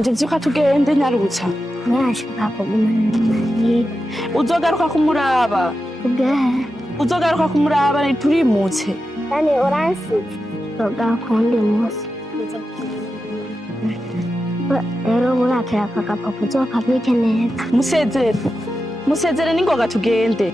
wanje vyuka tugende nyarutsa. Nyashaka kubonana. Uzogaruka kumuraba. Kugahe. Uzogaruka kumuraba turimutse. Yani oransi. Toga kundi musi. Rero murakira papa uzoka bike neza. Musezere ningoga tugende.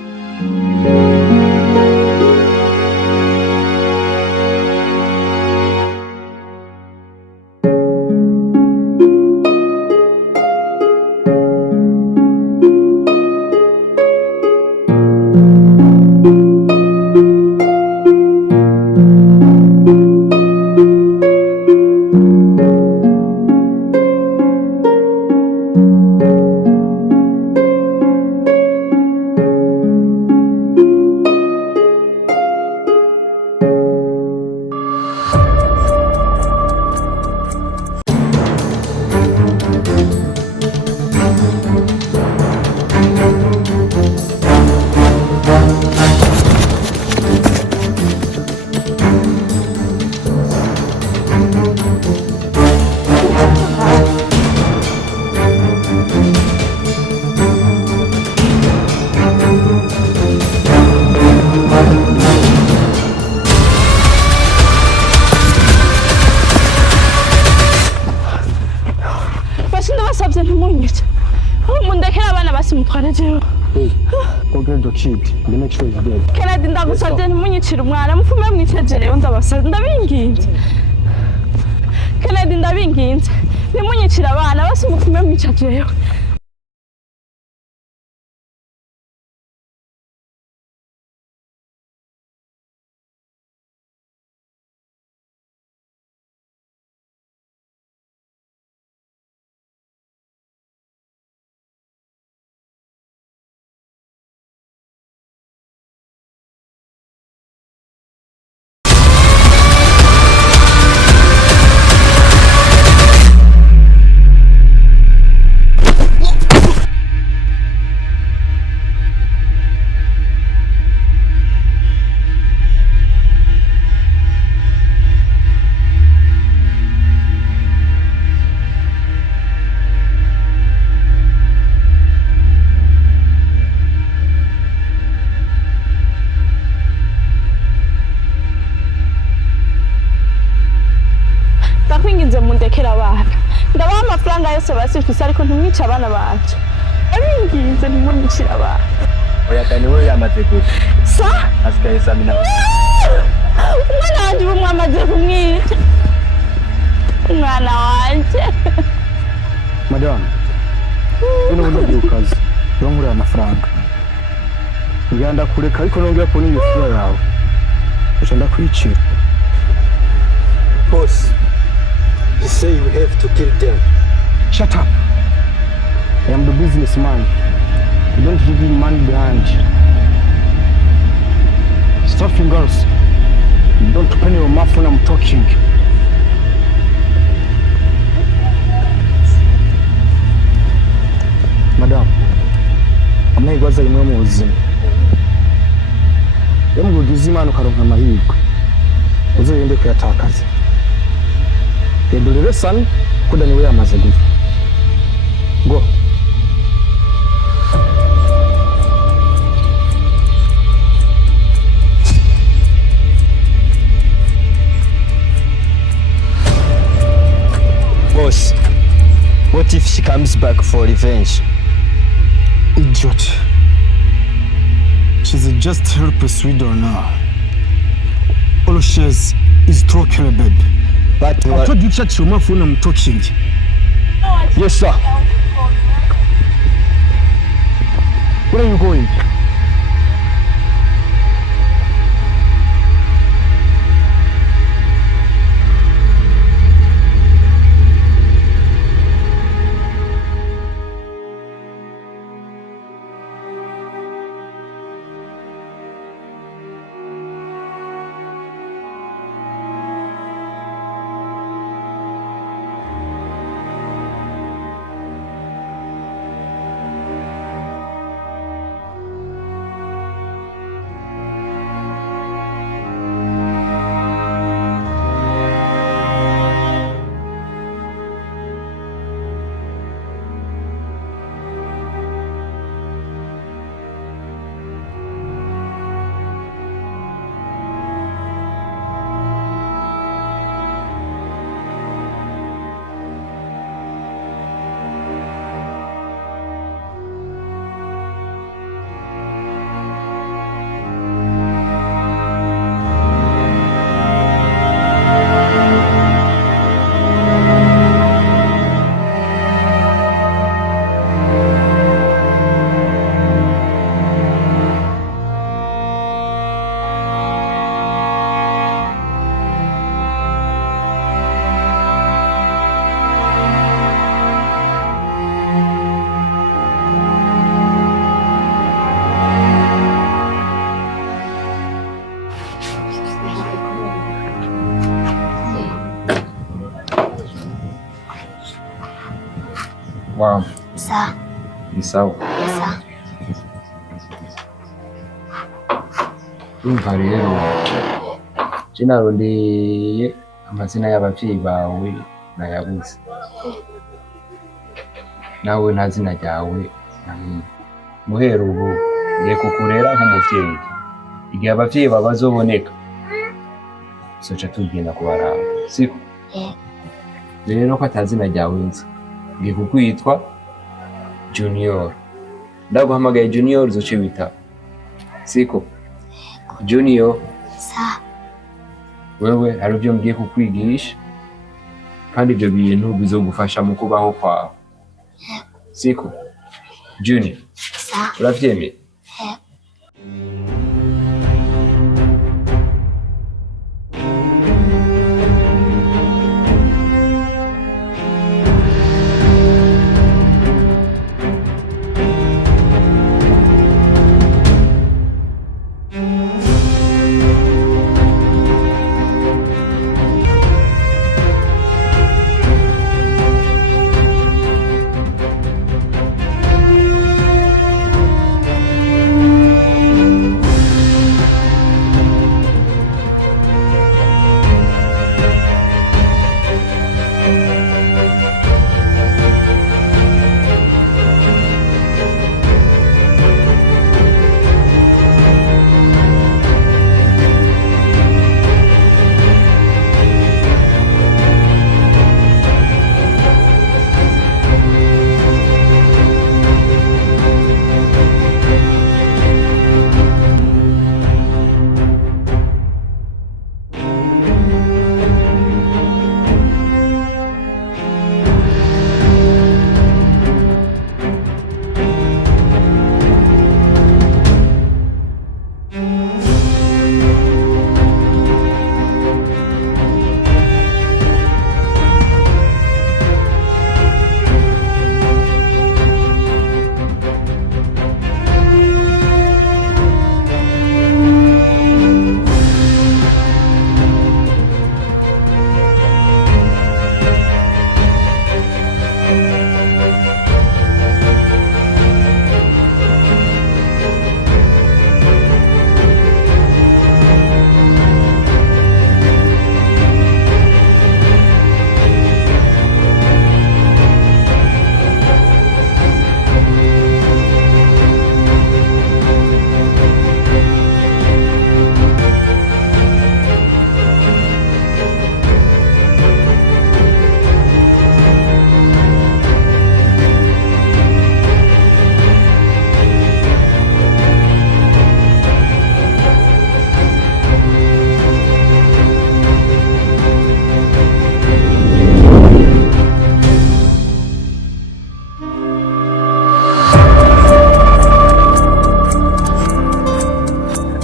The next show is dead. Kennedy ndagusabye ntimunyicire umwana mupfume mwicejereyo ndabasabye ndabinginze. Kennedy ndabinginze ntimunyicire abana basi mupfume mwicejereyo. Ndakwinginze mundekera abana. Ndabaha amafaranga yose basifise ariko ntimwice abana banje. Ndabinginze ntimunyicire abana. Oya tani wewe yamaze gute. Sa? Asikaye samina. Umwana wanje bumwamaze kumwica. Umwana wanje. Madam. Bino uno ukazi. Yongera amafaranga. Ngenda kureka ariko nongera ko niyo fura yawe. Ejo ndakwicira. Boss. You say you have to kill them. Shut up. I am the businessman. You don't give me money behind. Stop fingers. Don't open your mouth when I'm talking. Madam, amahirwe rimwe mu buzima. Iyo mugize imana ukaronka amahirwe, uzirinde kuyatakaza. Edurere san kuda niwe yamaze gupfa. Go. Boss, what if she comes back for revenge? Idiot. She's just helpless widow now. All she has is throw killer babe. But I told you shut your mouth when I'm talking. yes, sir. Where are you going? Wow. Sawa. Ni sawa. Sawa. Umva rero, narondeye amazina y'abavyeyi bawe nayabuze. Nawe nta zina ryawe namenye. Muhera ubu ngiye kukurera nk'umuvyeyi. Igihe abavyeyi babazoboneka, soca tugenda kubaraba, siko? Rero ko atazina ryawe nzi, ngiye kukwitwa Junior. Ndaguhamagaye Junior uzoce witaba, siko? Junior. Sawa. Wewe hari ibyo ngiye kukwigisha kandi ibyo bintu bizogufasha mu kubaho kwawe, siko? Junior. Sawa. Uravyemeye?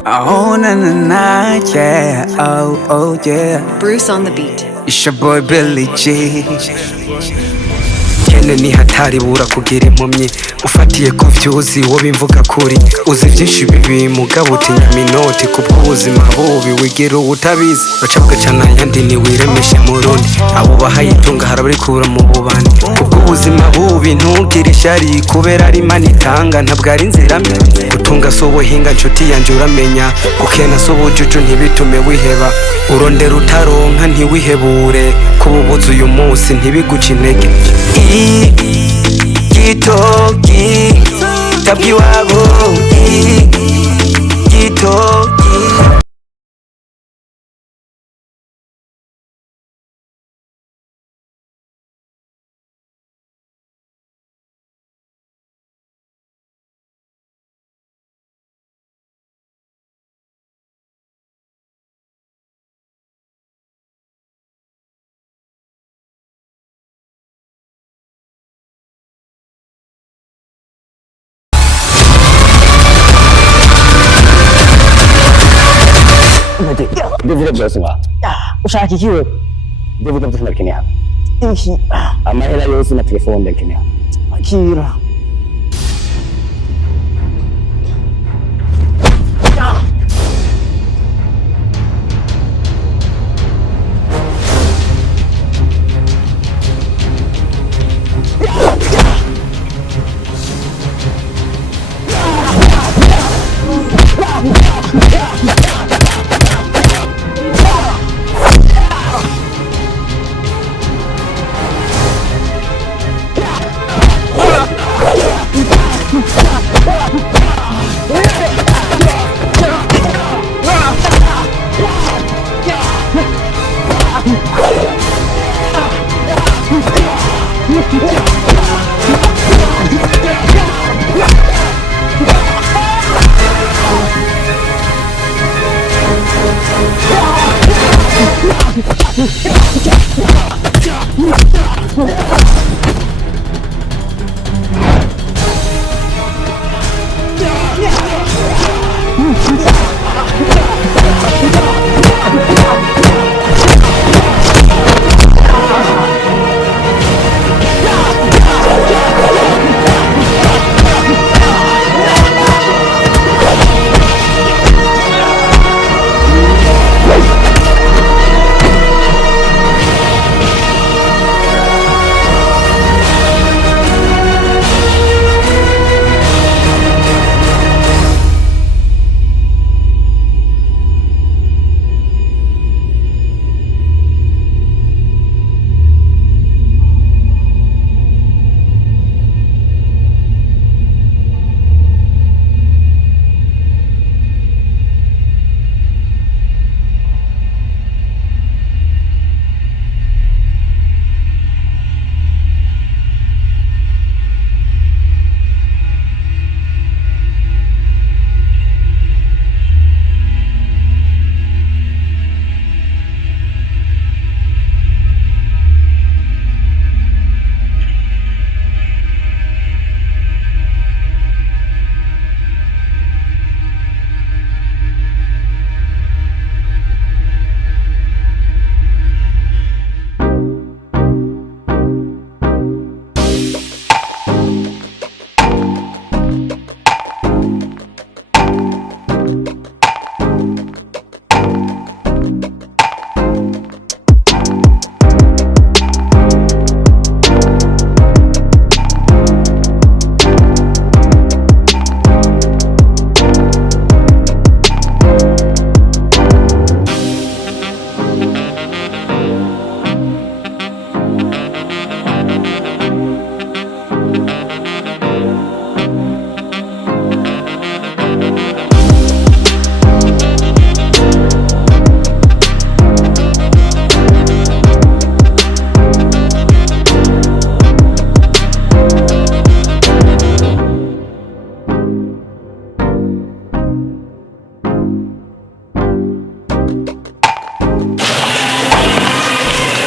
Oh, na na na, yeah, oh yeah. Bruce on the beat. It's your boy Billy G. Kene ni hatari bura kugira impumyi ufatiye ku vyuzi wo bimvuga kuri uzi vyinshi bibi mugabo utinya minoti kubw'ubuzima bubi wigira ubutabizi bacabwa cana yandi ni wiremeshe murundi abo bahayitunga harabari kubura mu bubani kubw'ubuzima bubi ntugire ishari kubera ari Imana itanga ntabwo ari inzira mbi gutunga sobo hinga nshuti yanje uramenya gukena sobo juju ntibitume wiheba urondera utaronka ntiwihebure kububuza uyu munsi ntibiguca intege Gitoki tabwi wabo Gitoki Ndivile byose mwa ushaka ikiwe ndivuga byose ndakeneye iki amahera yose na telefone ndakeneye akira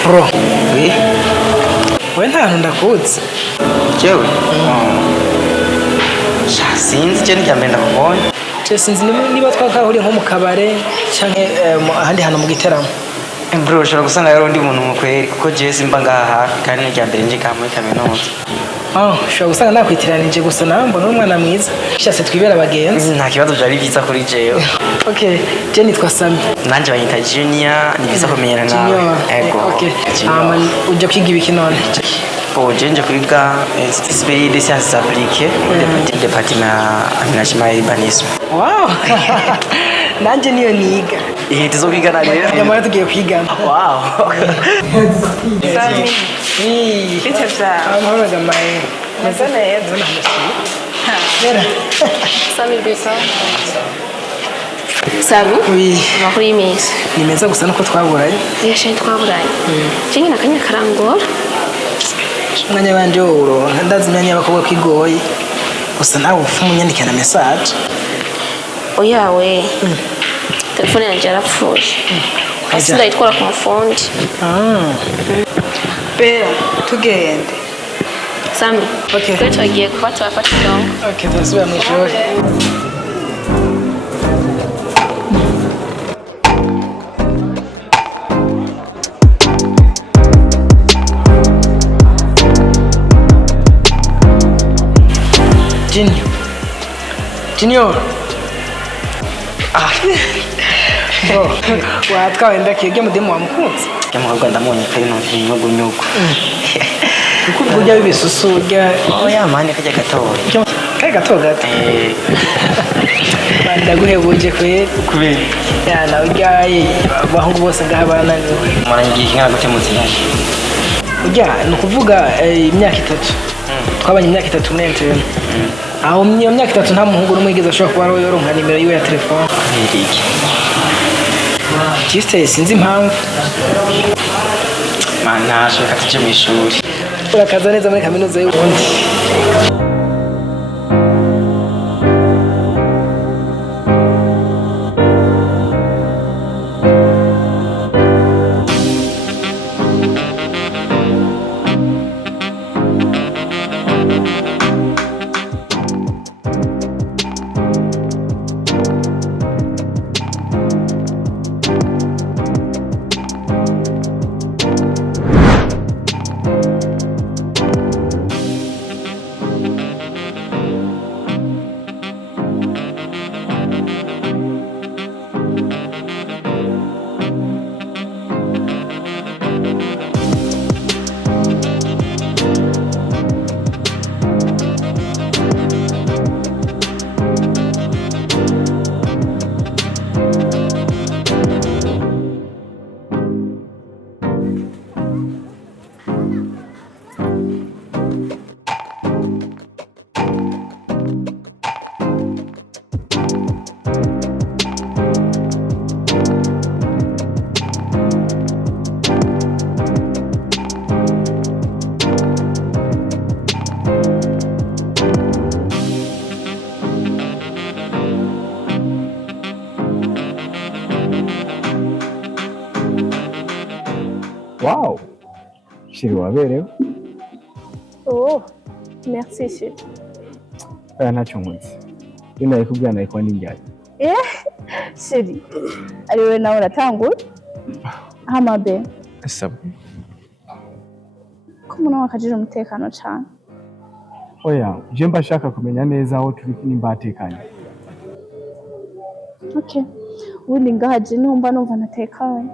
Bro, we nta hantu ndakuzi. Jewe? Sinzi je ndyamye ndakubonye. Je sinzi niba twakahuriye nko mu kabare canke ahandi hantu mu giteramo. Bro, ushobora gusanga yari undi muntu mukweri kuko je simba ngaha hafi kandi n'irya mbere nje muri kaminuza. Ushobora gusanga nakwitiranije gusa nawe mbona umwana mwiza. Shase twibera abagenzi. Nta kibazo byari byiza kuri jewe. Okay, je nitwa Sami. Nanje banyita Junior, ni byiza kumenyana nawe. Ego. Okay. Ujya kwiga ibiki none? Je nje kwiga spécialité des sciences appliquées au département aménagement et urbanisme. Wow. Nanje niyo niga. Tuzokigana rero. Nyamara tugiye kwigana. Wow. Sami. Bite vya? Amahoro gamaye. Meze neza. Vera. Sami bisa. Sami? Oui. Amakuru y'imisi. Ni meza gusa nuko twaburanye. Yeshe twaburanye. Jenye nakanya karangora. Umwanya wanje uronka ndazi imyanya y'abakobwa kwigoye. Gusa nawe ufu munyandikana message. Oyawe. Telefone yanjye yarapfuye. Hasi ndayitwara ku mufundi. Bera, tugende. Sami. Okay. Kwetu agiye kuba turafata idongo. Okay, turasubira mu ishuri. Junior. Watwawe ndakiye mudemo wa mukunzi. Yamuhabwa ndamonye kari no nyugo nyugo. Uko burya bibisusu rya oya mane kajya gatoya. Kari gato gato. Ndaguhebuje kwe Kubera. Ya na uryaye abahungu bose ngaha bananiwe. Marangiye kinga gute mutsinyaje. Urya no kuvuga imyaka 3. Twabanye imyaka 3 nente. Aho mu myaka 3 nta muhungu n'umwigeze ashobora kuba ari yoronka nimero yiwe ya telefone. Erike. Kiste sinzi impamvu. Mana ashaka tuje mu ishuri. Urakaza neza muri kaminuza y'Uburundi. Wow! Chérie waberewe. Oh, merci chérie. Ntacyo nkunze. Ina ikubwira nayo kwa ninjye. Chérie. Ariwe nawe uratangura? Hamabe. Asaba. Ko umuntu wakajije umutekano cyane. Oya, je mba shaka kumenya neza aho turi nimba hatekanye. Okay. Ubundi ngahaje numva natekanye.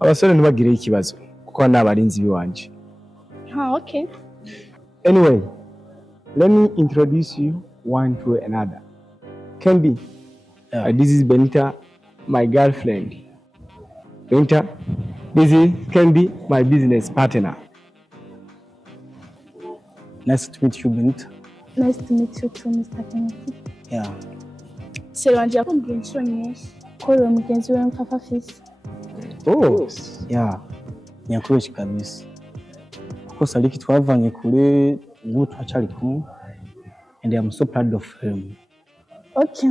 Abasore ntibagire ikibazo kuko nabarinzi biwanje. Okay. Anyway, let me introduce you one to another. Candy, this is Benita, my girlfriend. Benita, this is Candy, my business partner. Nice to meet you, Benita. Nice to meet you too, Mr. Kennedy. Yeah. Wanje yakumbwiye inshuro nyinshi ko uri mugenzi we mfafa fisi. Oh, yeah. Nyakubeshi kabisa. Kuko Saliki twavanye kure ngo twacari kumwe. And I'm so proud of him. Okay.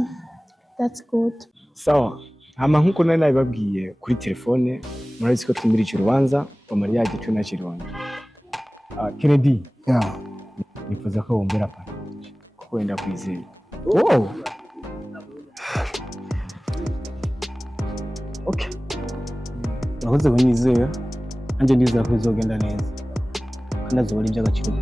That's good. Sawa. hama nkuko nari nabibabwiye kuri telefone murabizi ko tumirije urubanza wa mariage cyo na Kironda. Kennedy nifuza ko wombera pa kuko wenda kwizeye. Okay, urakoze kunyizera anje ndizera ko bizogenda neza kandi azoba ari iby'agaciro.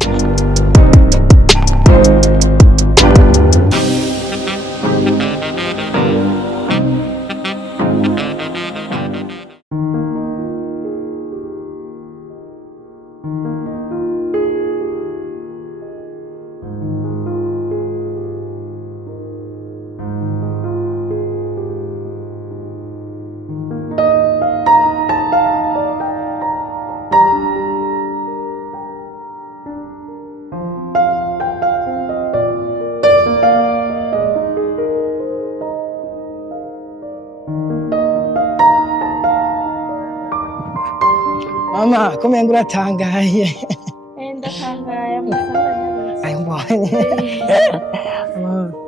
Mama, come ngura tangaye. Enda tangaye musanga. Ayo mbonye.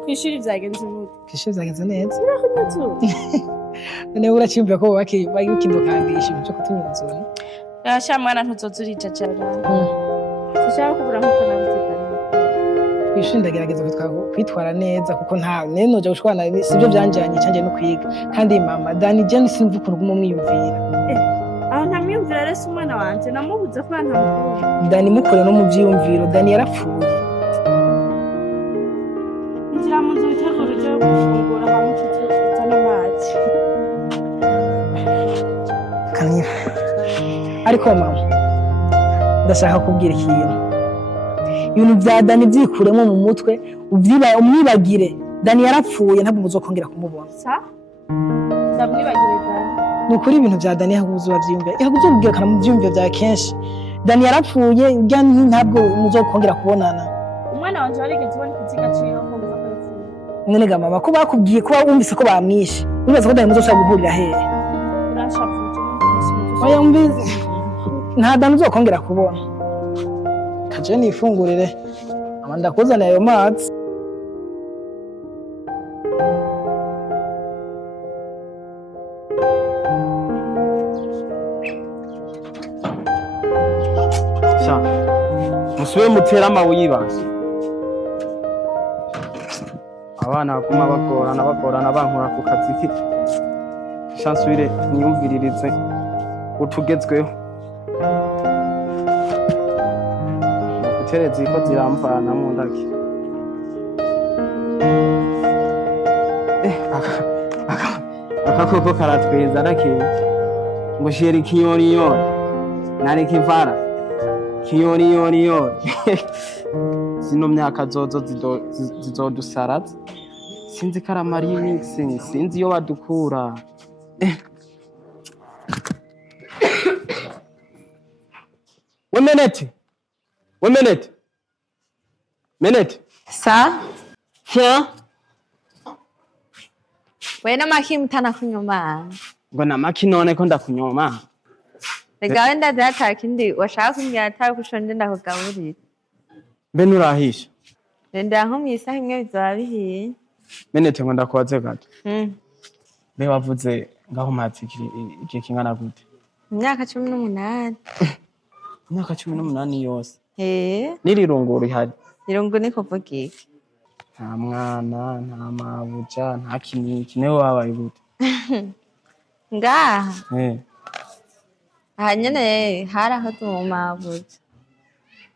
Kwishuri byagenze gute? Kwishuri byagenze neza. Urakoze. None uracyumva ko bakikindukangisha ibyo kutunyuzura. Yasha mwana ntuzozurija cyane. Sishaka kubura nkuko nabizikana. Kwishuri ndagerageza kwitwara neza kuko nta nenoje gushwana sibyo byanjanye cyanje no kwiga. Kandi mama Dani Jane sinzi ukuntu umwiyumvira. Aho ntamyumvira rese umwana wanje namubuze ko ntamukuru. Dani mukore no mu byiyumviro Dani yarapfuye. Injira mu nzu utegura cyo gufungura hamwe cyitwa n'amazi. Kanira. Ariko mama ndashaka kubwira ikintu. Ibintu bya Dani byikuremo mu mutwe umwibagire. Dani yarapfuye ntabwo muzokongera kumubona. Sa? Ndamwibagire Dani. Nukuri ibintu bya Dani yahuzo bavyumva. Yakuzubwira kana mu byumviro bya kenshi. Dani yarapfuye urya ntabwo muzokongera kubonana. Umwana wanje warigeze ubona ikiziga ciyo ko muzakayipfuye. None ga mama ko bakubwiye ko wumvise ko bamwishe. Ubibaza ko Dani muzoshaka guhurira hehe? Urashapfuje. Oya umbizi. Nta Dani uzokongera kubona. Kaje nifungurire. Amanda kuzana ayo mazi. Musube mutera amabuye yibanze. Abana bakuma bakorana bankora ku kazi ki. Chanswire niyumviririze utugezweho. Gutereza iko ziramvana mu ndaki. Akakoko karatweza arake. Ngo sheri kiyoniyo. Nari kivara. Kiyoniyo. Zino myaka zozo zizodusaraza. Sinzi karamari mix, sinzi yo badukura. One minute. Sa? Fio? Wena maki mtana kunyoma. Ngo maki none ko ndakunyoma. Rega wenda data kindi washaka kumbwira atari kushonje ndakugaburira. Mbe nurahisha. Nenda nko mwisa imwe bizoba bihiye. Minute ngo ndakubaze gato. Mbe wavuze ngaho matsikiri igihe kingana gute? Imyaka 18. Imyaka 18 yose. N'irirungu rihari. Irungu ni kuvuga iki? Nta mwana, nta mabuja, nta kiniki newe wabaye gute? Ngaha. Aha nyene haraho tumabuja.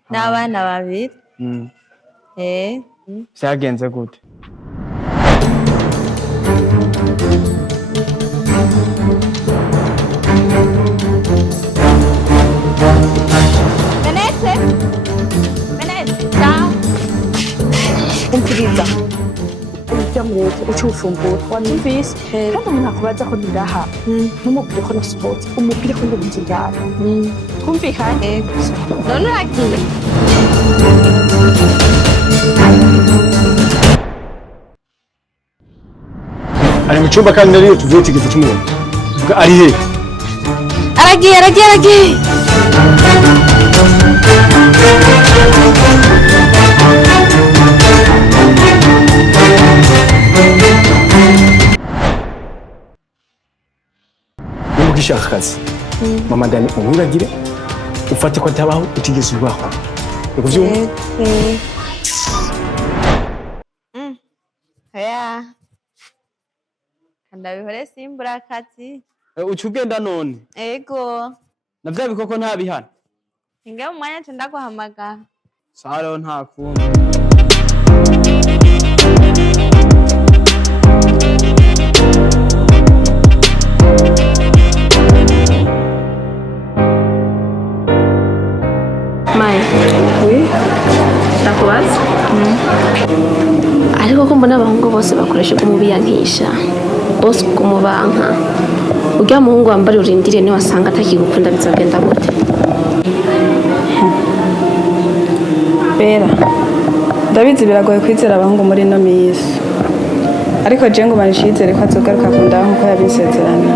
N'abana babiri. Byagenze gute? Umviriza ujya mu leta uca ufumbura wanyumvise kandi umuntu akubaza ko ndaha ntumubwire ko nasohotse umubwire ko ndi mu nzira twumvikanye none uragiye ari mu cyumba kandi nariyo tuvuye tigeze tumubona vuga ari he aragiye ugishaka akazi mama Dani umwibagire ufate ko atabaho utigeze ubaho ukuvyumva Oya. Ndabihore simbura akazi. Uca ugenda none Ego. na vya bikoko ntabihana Inge mu mwanya ndaguhamagara. saro nta kundi Mai. Oui. Ndakubaza? Ariko ko mbona abahungu bose bakoresha kumubiyankisha. Bose kumubanka. Urya muhungu wambari urindiriye ni wasanga atakigukunda bizagenda gute? Bera. Ndabizi biragoye kwizera abahungu muri no misi. Ariko je ngo banishizere ko azogaruka kunda nkuko yabisezerana.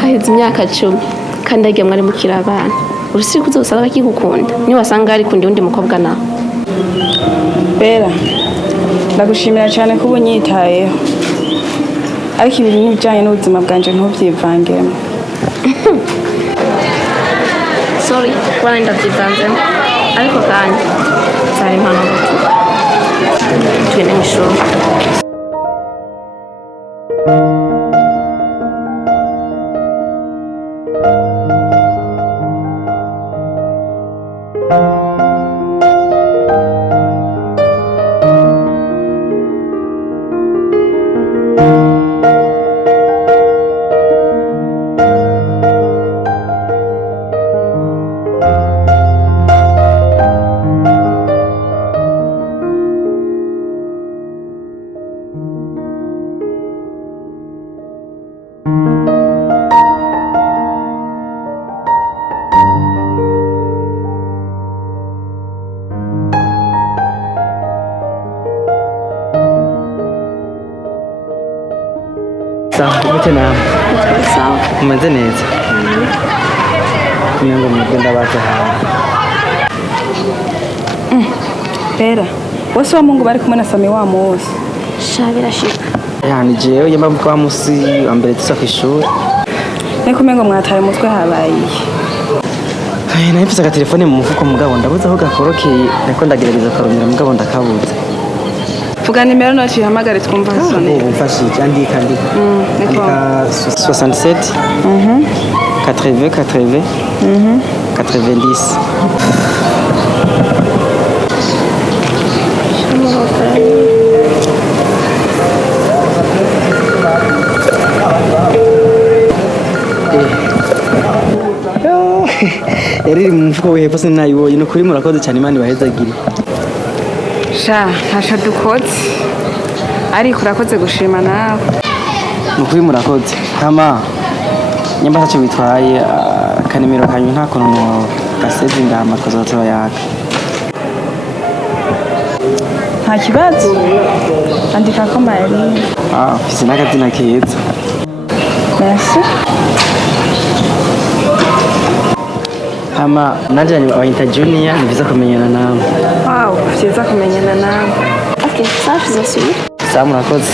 Haheze imyaka 10 kandi agiye mwari mukira abana. Urusiri kuzosanga akigukunda. Ni wasanga ari kundi undi mukobwa nawe. Bera. Ndagushimira cyane ko ubunyitayeho. Ariko ibintu n'ibijyanye n'ubuzima bwanje ntubyivangemo. Sorry, kubona ndabyivanzemo. Ariko kandi zari impano gutu. Tugende mu ishuri. Gute nawe? Sawa. Umeze neza? Kumenya ngo mugenda baje hawe. Bera. Wose wa Mungu bari kumwe na Sami wa Mose. Shabira shika. Yani jewe yamba kwa musi ambere tusa kwishuri. Ne kumengo mwataye mutwe habaye. Nahifise telefone mu mufuko mugabo ndabuze aho gakorokeye ariko ndagerageza karumira mugabo ndakabuze. Vuga nimero no cihamagare twumva hasone. Umfashije andika andika. Andika 67 80 80 90. Yari mu mufuko we hepfo sinayibonye no kuri murakoze cyane Imana ibahezagire. Sha, ntasha dukoze. Ariko urakoze gushima nawe. Nukuri murakoze. Kama nyamba ntacyo bitwaye akanimero kanyu nta kuntu gaseze ndama kazotora yaka. Nta kibazo. Andika ko Mari. Mfise n'akazina keza. Merci. Kama nanje wanyita Junior ni vyiza kumenyana nawe. Wow, vyiza kumenyana nawe. Okay, sawa tuzosubira. Sawa murakoze.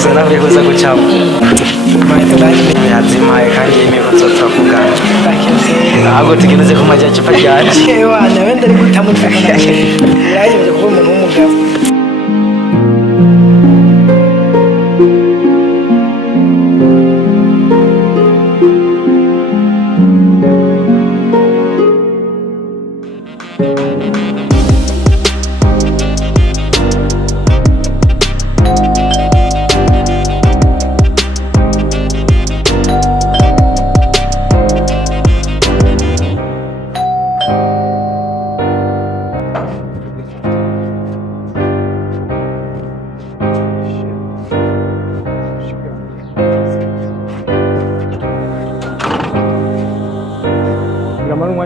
Sinavuye kuza gucamo. Yazimiye kandi imibuzo tuvugana. Ntabwo tugeneze ku majya cyapa cyacu. Ewa, nawe ndari gutamutaka. Yaje kuba umuntu w'umugabo.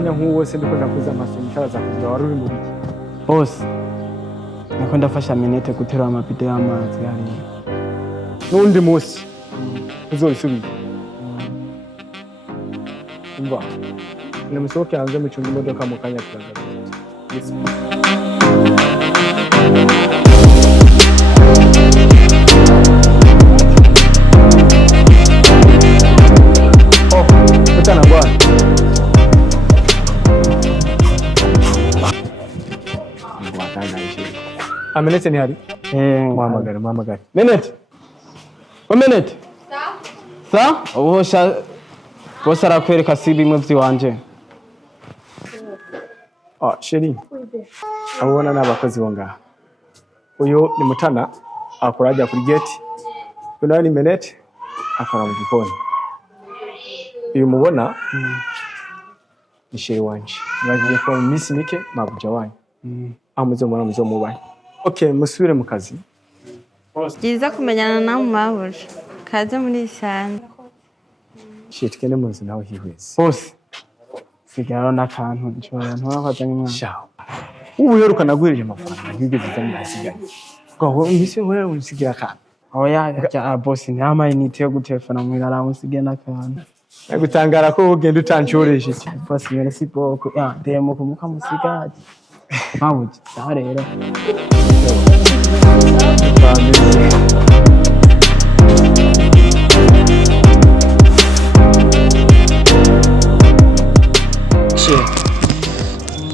umwanya nk'uwo wose ndiko ndakuza amasomo utaraza kugira wari uri mu biki? Bose nako ndafasha minete guterura amabido y'amazi hariya. N'undi munsi uzobisubira. Umva, nimusohoke hanze mucunge imodoka mu kanya turagaruka. Yes. Utana ngwana. Minute ni hari? Muhamagare. Minute. One minute. Sa? Ubusha bose arakwereka si bimwe vy'iwanje. Sheri. Abona n'abakozi bo ngaha. Uyu ni Mutana akora ajya kuri gate. Uyu ni Minute akora mu gikoni. Uyu mubona ni sheri wanje. Bagiye kwa Miss Mike mabuja wanyu. Amuzomora muzomubaye. Okay, musubire mu kazi. Byiza kumenyana nawe mabuje. Kaze muri sane. Shit, kene munsi naho hihweze. Bose sigaro n'akantu nshobora ntwakazanye mwana. Shaho. Ubu heruka nagwirije amafaranga yigeze cyane asigaye. Ngo mbise wewe unsigira akantu. Oya ya boss ni ama inite yo gutelefona mwirara unsige n'akantu. Nagutangara ko ugenda utancoreshe iki. Boss merci beaucoup. Ya demo kumuka musigaje. Mabuji, sawa rero.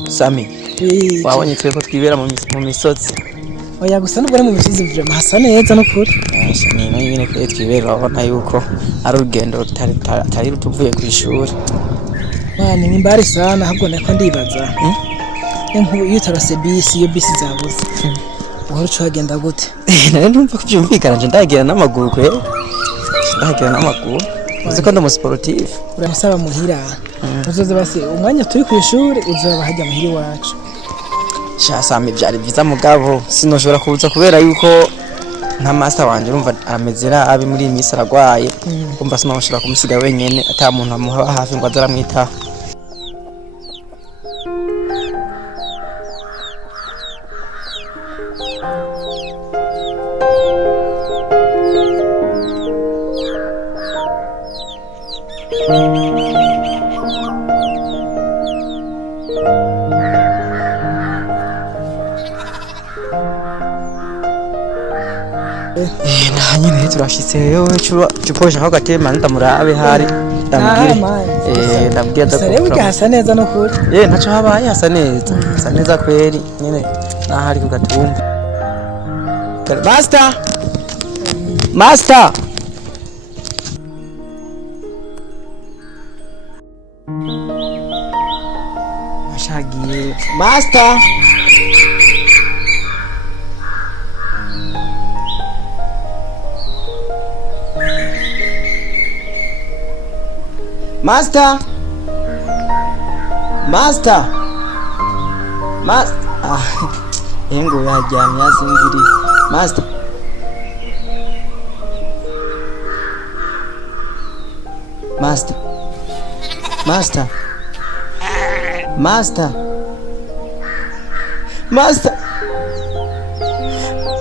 Sami, wabonye tweko twibera mu misozi. Oya gusa nubwo ari mu misozi vyo hasa neza no kuri. Ni no nyine kwe twibera abona yuko ari urugendo rutari rutuvuye ku ishuri. Mani ni mbari sana ahubwo nako ndibaza. Iyo utarose bisi iyo bisi zabuze uhora ucagenda gute? Nari ndumva ko byumvikana nje ndagira n'amaguru kwe. Ndagira n'amaguru. Uzi ko ndi sportif. Uramusaba muhira. Uzoze basi umwanya turi ku ishuri uzoba hajya muhira wacu. Sami byari byiza mugabo sinoshobora kuza kubera yuko nta master wanje urumva aramezera abi muri imisi aragwaye. Kumva sinoshobora kumusiga wenyene ata muntu amuha hafi ngo azaramwitaho. Nyine turashitse yewe chupoje aho gatema ndamurabe hari ndambwira ndakubwira hasa neza no kuri ntaco habaye hasa neza kweri nyine nahari ku gatumba master mashagiye master Yengo yajyamye yasinziriye master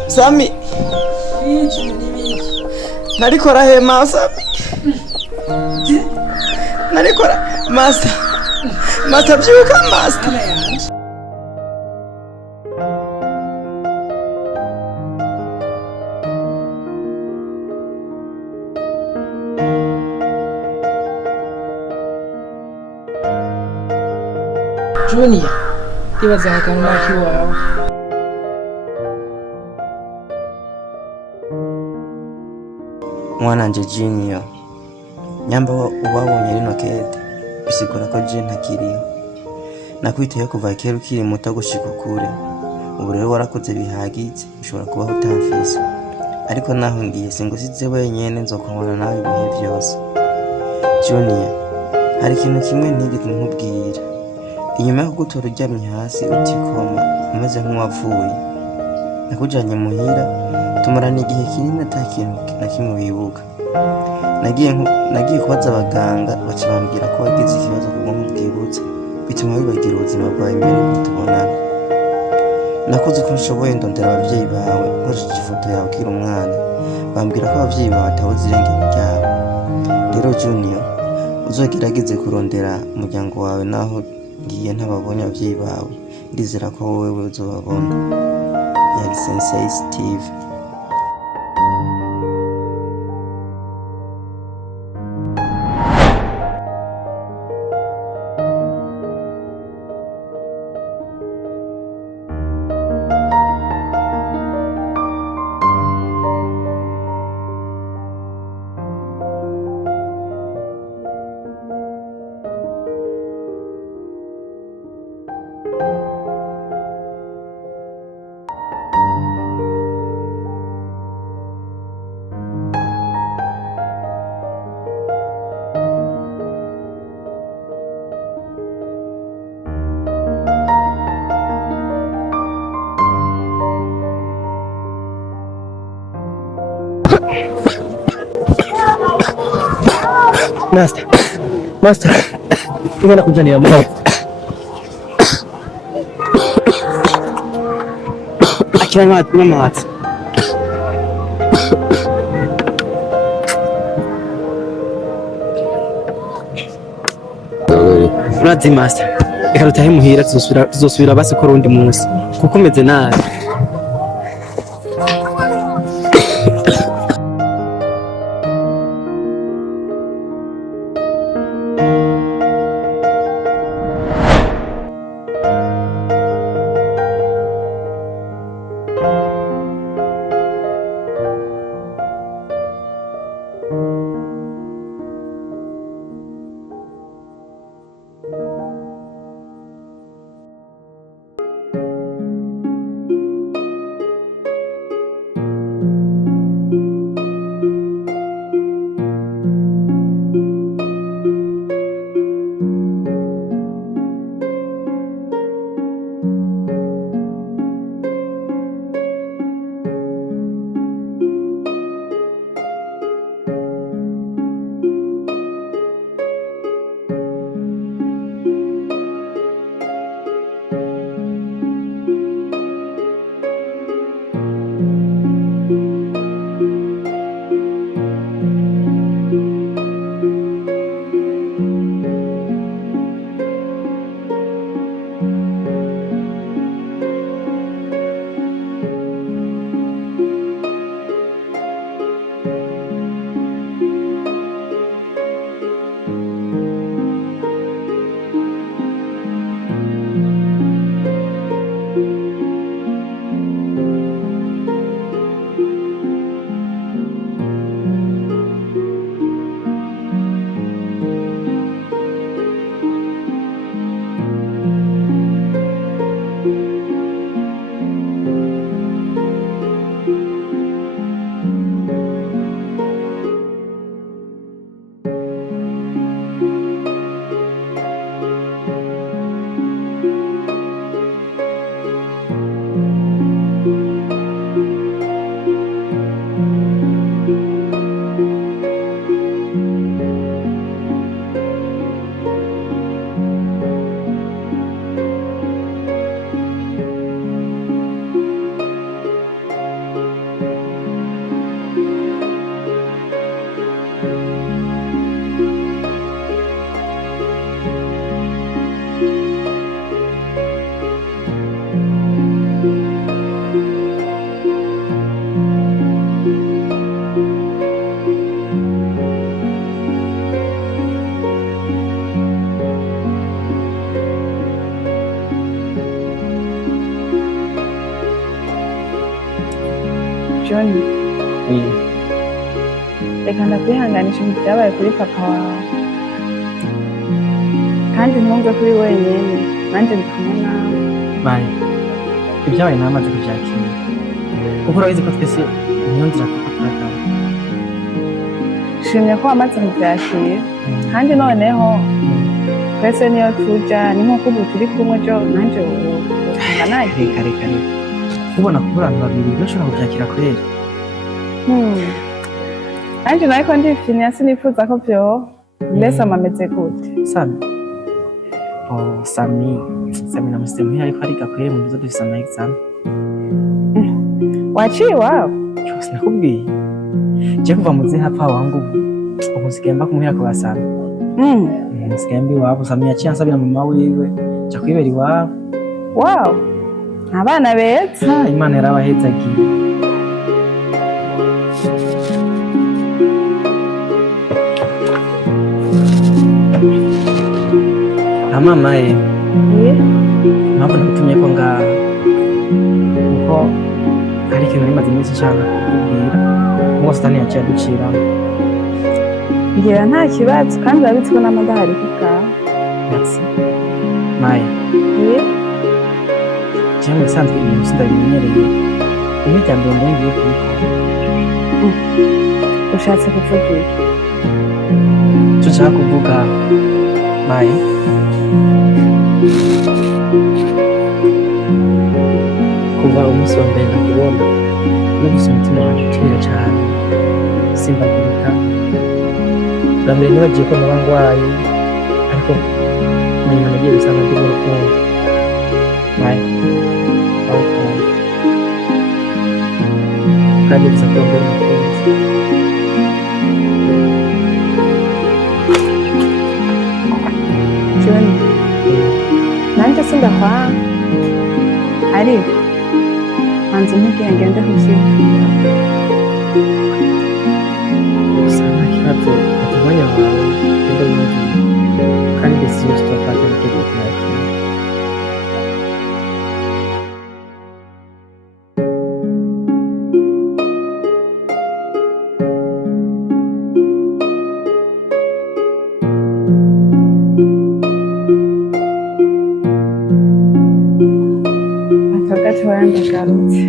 Sami narikora he master narikora master byuka master Junior ibaza hakana nakiwawe mwana nje Junior nyamba ubabonye rino kete bisigura ko je ntakiriho nakwiteye kuva kera ukiri muto gushika kure ubu rero warakoze bihagitse ushobora kubaho utafise ariko naho ngiye singusize wenyene nzokubona nawe ibihe byose Junior hari ikintu kimwe ntigeze nkubwira inyuma yo gutora uryamye hasi utikoma umeze nk'uwapfuye nakujanye muhira tumarana igihe kinini atakintu na kimwe wibuka nagiye kubaza abaganga baca bambwira ko wagize ikibazo ku bwonko bwibutse bituma wibagira ubuzima bwawe imbere tubonana. Nakoze uko nshoboye ndondera abavyeyi bawe nkoresheje ifoto yawe ukiri umwana, bambwira ko abavyeyi bawe atabuze irengero ryabo. Rero Junior, uzogerageze kurondera umuryango wawe naho ngiye ntababonye abavyeyi bawe, ndizera ko wowe uzobabona. Yari Sensei Steve. Master, ingana kunzanira mugabo. Akira n'amazi. Urazi master, reka dutahe muhira tuzosubira basi ko rundi munsi kuko umeze nabi. John, reka ndakwihanganisha ibintu byabaye kuri papa wawe kandi ntumve kuri wenyine nanjye ndi kumwe nawe. Bayi, ibyabaye namaze kubyakira kuko urabizi ko twese niyo nzira turakara. Shimye ko wamaze kubyakira kandi noneho twese niyo tuja ni nk'uko ubu turi kumwe jo nanjye ubu reka kubona kubura abantu babiri bashobora kubyakira kweri. Nanjye nawe ko ndifiniya sinifuza ko byo mbese amameze gute sana Sami namusemuye ariko ariga kwere mu bizo dufise ama exam. Waciye iwabo? Cyose nakubwiye. Je kuva mu zihapfa wangu ubu sigemba kumuhira kwa Sami. Sigembi iwabo Sami yaciye ansabira mama wiwe ja kwibera iwabo. Wow. Abana beza. Imana yarabahezagiye. Mama ye. Mpamvu nagutumye ko ngaha kuko hari ikintu nimaze iminsi nshaka kukubwira ngo Sitani yaciye aduciramo. Ngira nta kibazo kandi urabitse ko n'amadahari kubwawe. Merci. Maya. Jewe musanzwe ibintu sindabimenyereye. Rimwe rya mbere mbonye ngiye kubikora. Ushatse kuvuga iki? Icyo nshaka kuvuga Maya. Kuva umunsi wa mbere ndakubona numvise umutima wanjye utera cyane usimbagurika. Bwa mbere nibagiye ko naba ndwaye ariko nyuma nagiye gusanga ndi mu rukundo. Maya ndagukunda kandi biza kuba mbere umukunzi. John, nanjye sindakwanga ariko hanze n'igihe ngende kuzibwira. Gusa nta kibazo fata umwanya wawe ugende wiyumvire kandi decision tutafata niteguye kuyakira. Akagati warandagarutse.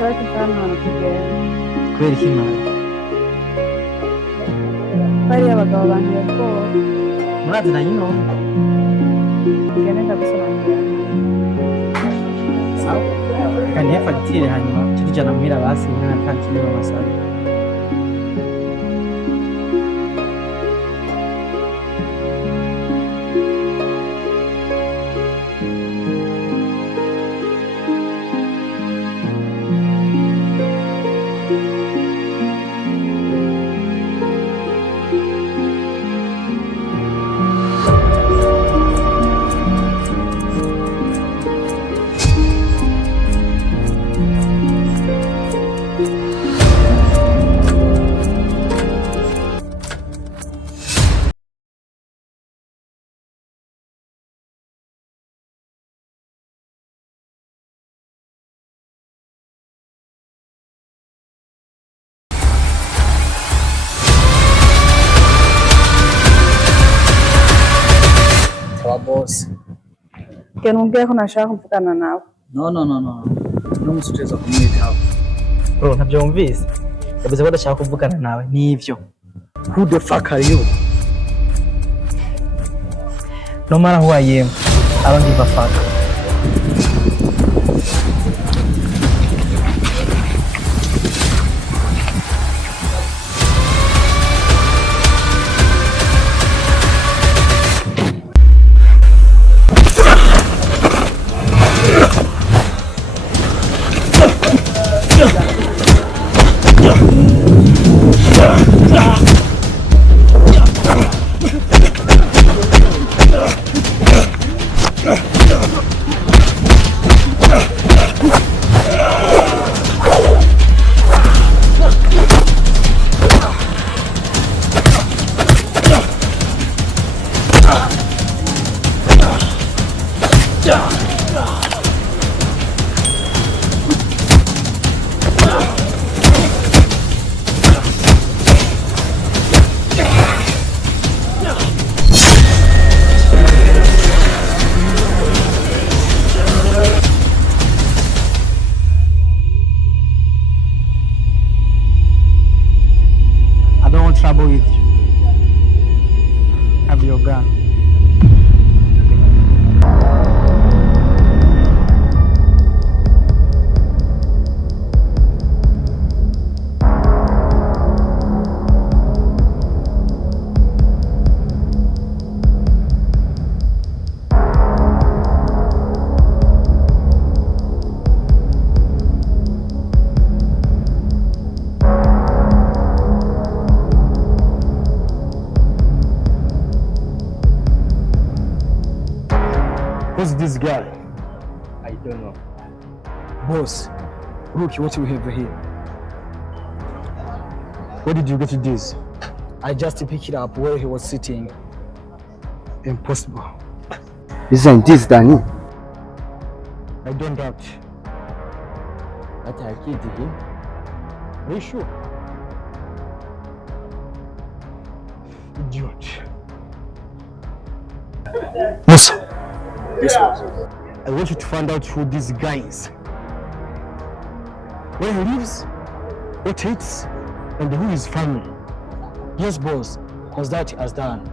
ndagusaba kuvana kugera kubera iki mara bariya abagabo bantu yakowe murazi na nyino ngene ndagusobanurira kandi ya fagitire hanyuma tujana muhira basi nta tantine bamasana boss. Gena umbwire ko nashaka kuvugana nawe. No. N'umunsi uteza kumwitaho. Bro, ntabyo wumvise. Yavuze ko adashaka kuvugana nawe. Nivyo. Who the fuck are you? No matter who I am, I don't give a fuck. Trouble with you. Have your gun. Who's this guy? I don't know. Boss, look what we have here. Where did you get this? I just picked it up where he was sitting. Impossible. Isn't this Danny? I don't doubt. But I killed him. Are you sure? Idiot. Musa. Yes, boss. I want you to find out who this guy is. Where he lives, what he eats, and who is family. Yes, boss. Because that has done.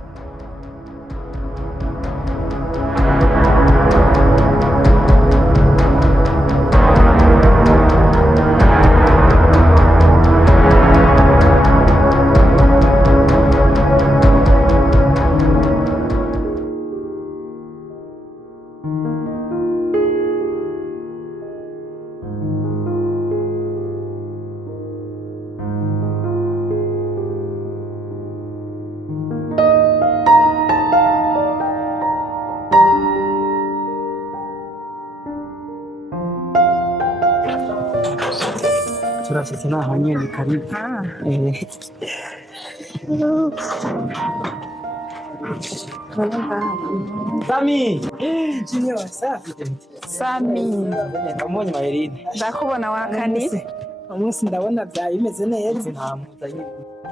Turafite naho nyene karibu. Sami! Junior, safi. Sami. Amonye Maherine. Ndakubona wakanise. Umunsi ndabona byaye bimeze neza.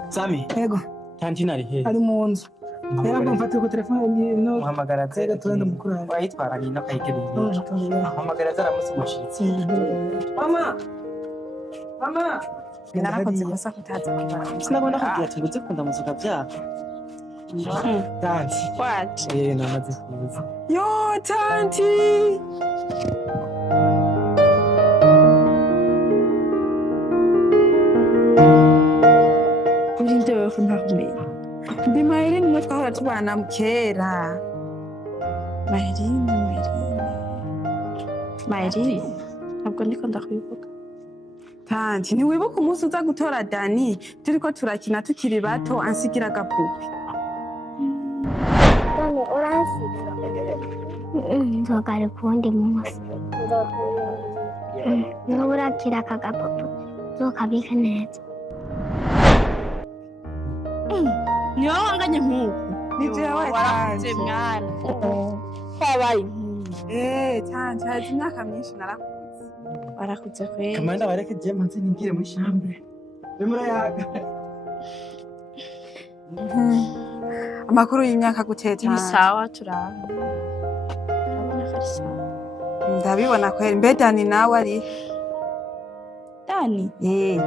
Sami. Yego. Tantina ari he? Ari mu nzu. Yego mfatiye ku telefone no. Muhamagara Zega tuenda mukuru. Wayitwara ni nakayikebe. Muhamagara zaramusimushitse. Mama. Mama. Narakoze kosa kutaza kubara. Sinabona kugira tubuze kunda muzuka vyaha. Tanti. What? Namaze kuza. Yo, tanti. Urinde wewe ko ntakumenya. Ndi Mayirini mwe twahora tubana kera. Mayirini ntabwo ndiko ndakwibuka. Tanti ntiwibuka umunsi uza gutora Dani turiko turakina tukiri bato ansigira agapupe. Dani uransiga. Nzogare kuwundi munsi. Niba urakira aka gapupe nzokabike neza. Ni wowe wanganye nk'uku. Ni jewe warakuze mwana. Kwabaye tanti hazi imyaka myinshi narakuze. Warakuze kweli. Kamanda bareke je manzi ningire muri chambre. Bimurayaga. Amakuru y'imyaka guteta. Ni sawa turabona. Urabona ko ari sawa. Ndabibona kweli. Mbe Dani nawe ari? Dani? Ni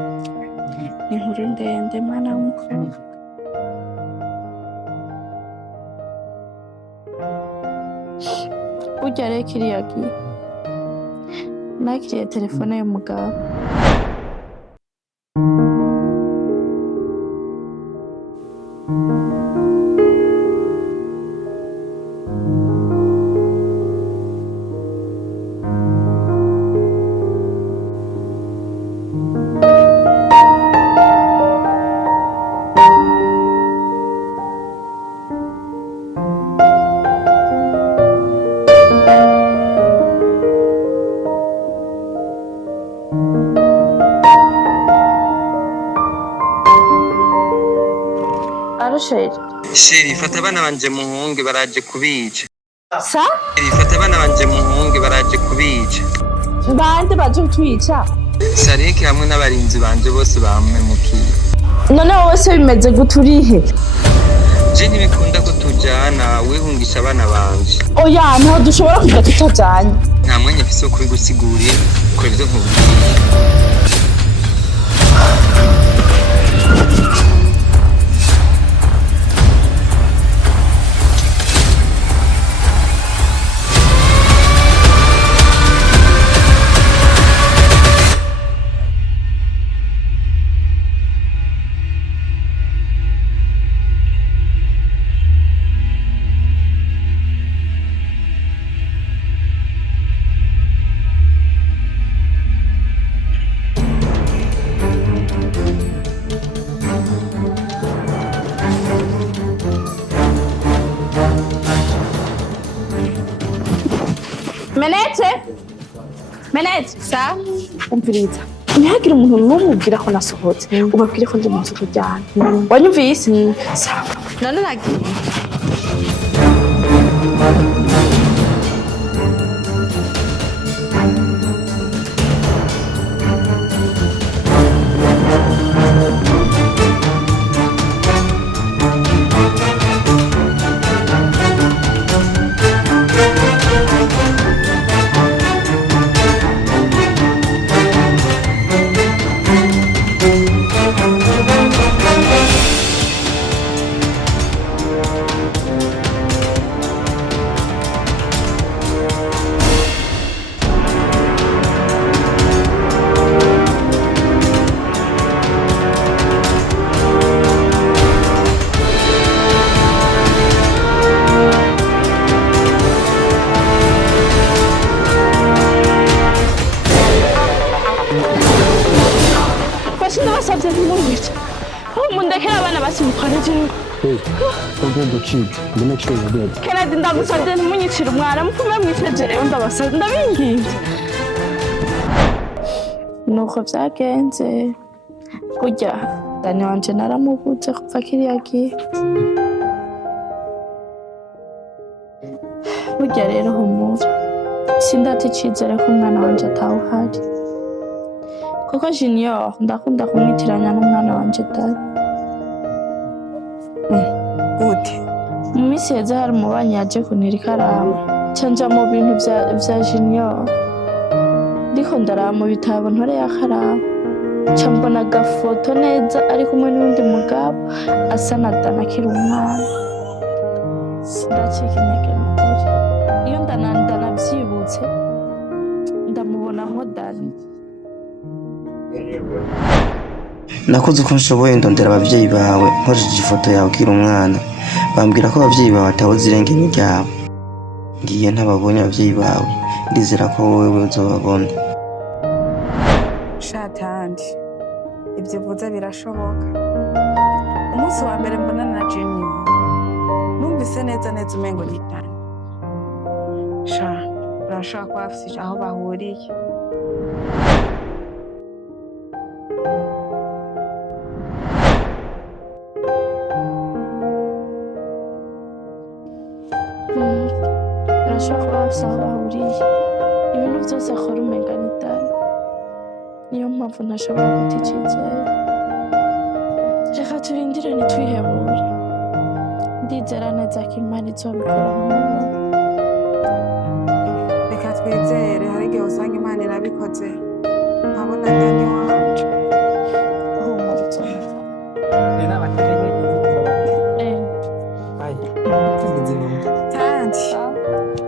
inkuru ndende mwana w'umukobwa. Burya rero kiriya gihe nakiriye telefone y'umugabo. Sheri, fata abana banje muhunge baraje kubica. Sa? Sheri, fata abana banje muhunge baraje kubica. Bande baje kutwica? Sareke hamwe n'abarinzi banje bose bamemukiye. None wowe se bimeze guturihe? Je ntibikunda ko tujana wihungisha abana banje. Oya, ntaho dushobora kujya tutajanye. Nta mwanya mfise wo kubigusigurira ko ivyo nkubwiye. Menete, sa? Umviriza. Ntihagire umuntu n'umwe ubwira ko nasohotse. Ubabwire ko ndi mu nzu kujyana. Wanyumvise? Sawa. None nagiye. Ndabasabye ntimumwice. Mundekere abana basimukana jewe. Don't do the kid. The next day is dead. Kennedy ndagusabye ntimunyicire umwana mukume mwice jewe ndabasabye ndabinginze. Nuko byagenze. Kurya Dani wanje naramubuze kuva kiriya gihe. Burya rero humura. Sindata icizere ko umwana wanje atawuhari. Kuko Junior ndakunda kumwitiranya n'umwana wanje Dani. Gute? Mu minsi heza hari umubanyi yaje kuntira ikaramu. Canja mu bintu vya Junior. Ndiko ndaraba mu bitabo ntoreye akaramu. ca mbona agafoto neza ari kumwe n'undi mugabo asa na Dani akiri umwana. Sindacika intege n'ukuri. Iyo ndanavyibutse ndamubona nko Dani. Nakoze uko nshoboye ndondera abavyeyi bawe nkoresheje ifoto yawe ukiri umwana, bambwira ko abavyeyi bawe atabuze irengero ryabo. Ngiye ntababonye abavyeyi bawe, ndizera ko wowe uzobabona. Shatandi, ibyo vuze birashoboka. Umunsi wa mbere mbonana na Junior, numvise neza umengo ni Dani. Sha, urashobora kuba bafise aho bahuriye. Urashobora kuba bafise aho bahuriye. Ibintu vyose akora umenga ni Dani. Niyo mpamvu ntashobora guta icizere. Reka turindire ntitwihebure. Ndizera neza ko Imana izobikora mu muntu. Reka twizere, hari igihe usanga Imana irabikoze nkabona Dani wanje. Humura uzumva. Tanti,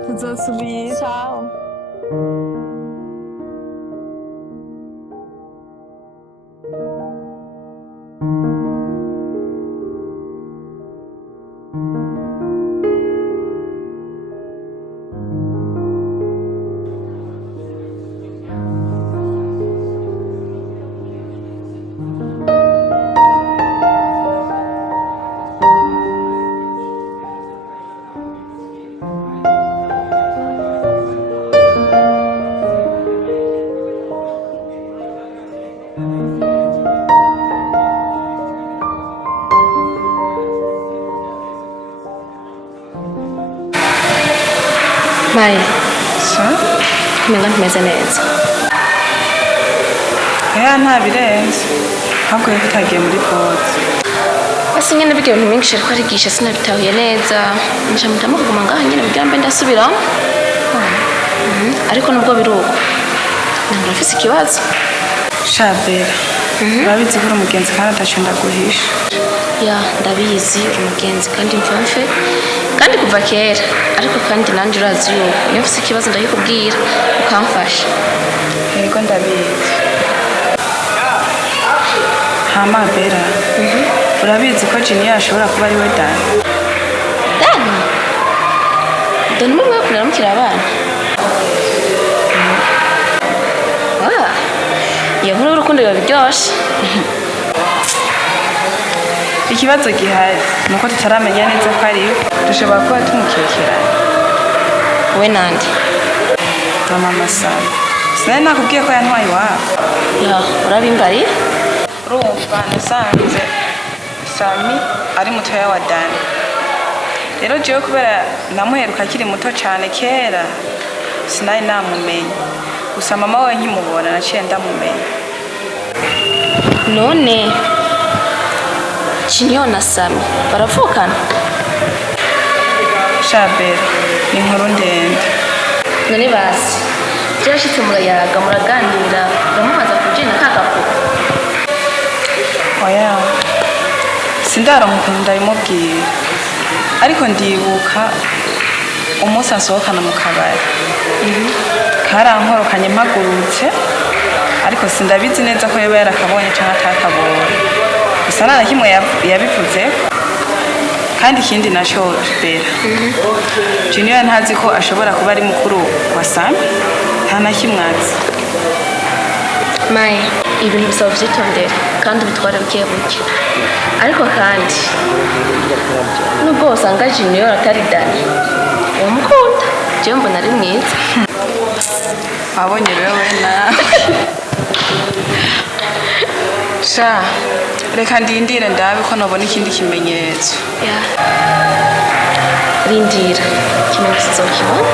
tuzosubira. Ciao. Mai, umenga ntumeze neza. Nta birenze, ahubwo rero utagiye muri pause. Basi nyene bigiye ibintu mwinshi ariko arigisha sinabitahuye neza. Nja mutama kuguma ngaha nyene bigira mbe ndasubiramo. Ariko nubwo biruko. Ntabwo afise ikibazo. Shabera, urabizi ko uri umugenzi kandi atacenda guhisha. Ya, ndabizi uri umugenzi kandi mfamfe. Kandi kuva kera, ariko kandi nanje urazi yuko iyo mfise ikibazo ndakikubwira ukamfasha. Yego ndabizi. Hama Bera, urabizi ko Junior ashobora kuba ari we Dani. Dani? Dani mwe kuramukira abana? Iyo nkuru y'urukundo biba biryoshe. Ikibazo gihari nuko tutaramenya neza ko ari dushobora kuba tumukekeranye. We nande? Mama Sami. Sinari nakubwiye ko yantwaye iwabo. Ya, urabimbarira? Urumva nasanze Sami ari mutoya wa Dani. Rero jewe kubera namuheruka akiri muto cyane kera sinari namumenye. Gusa mama we nkimubona naciye ndamumenya. None Junior na Sami baravukana? Shabera, ni inkuru ndende. None basi byashitse murayaga muraganira uramubaza kujina kagapo? Oya, sindaronka ukuntu ndabimubwira, ariko ndibuka umunsi asohokana mu kabari. Karankorokanye mpagurutse, ariko sindabizi neza ko yaba yarakabonye cyangwa atakabonye. Gusa nta na kimwe yabivuze, kandi ikindi naco Bera. Junior ntazi ko ashobora kuba ari mukuru wa Sami, nta na kimwe azi. Mai, ibintu bisaba vyitondera kandi bitwara buke buke. Ariko kandi nubwo usanga Junior atari Dani, umukunda je mbona ari mwiza. Wabonye wewe na Sha, reka ndindire ndabe ko nobona ikindi kimenyetso. Ya. Rindira, ikimenyetso kibona.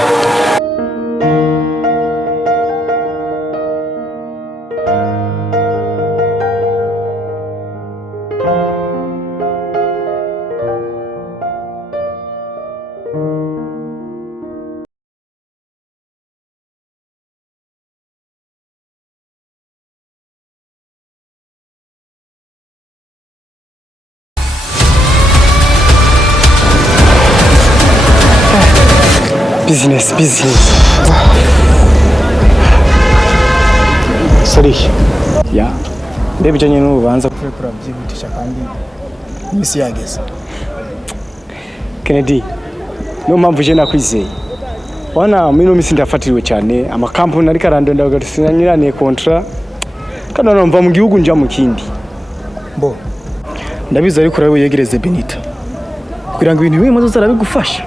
Business. Sorry. Yeah. Ndebijanye n'urubanza kurekura byihutisha kandi imisi yageze. Kennedy, niyo mpamvu je nakwizeye. Wana mino misi ndafatiriwe cyane amakampuni ari karandonda bagasinyirane kontra kandi numva mu gihugu nja mu kindi. Bo ndabizi ariko rero yegereze Benita kugira ngo ibintu bimwe zose arabigufasha.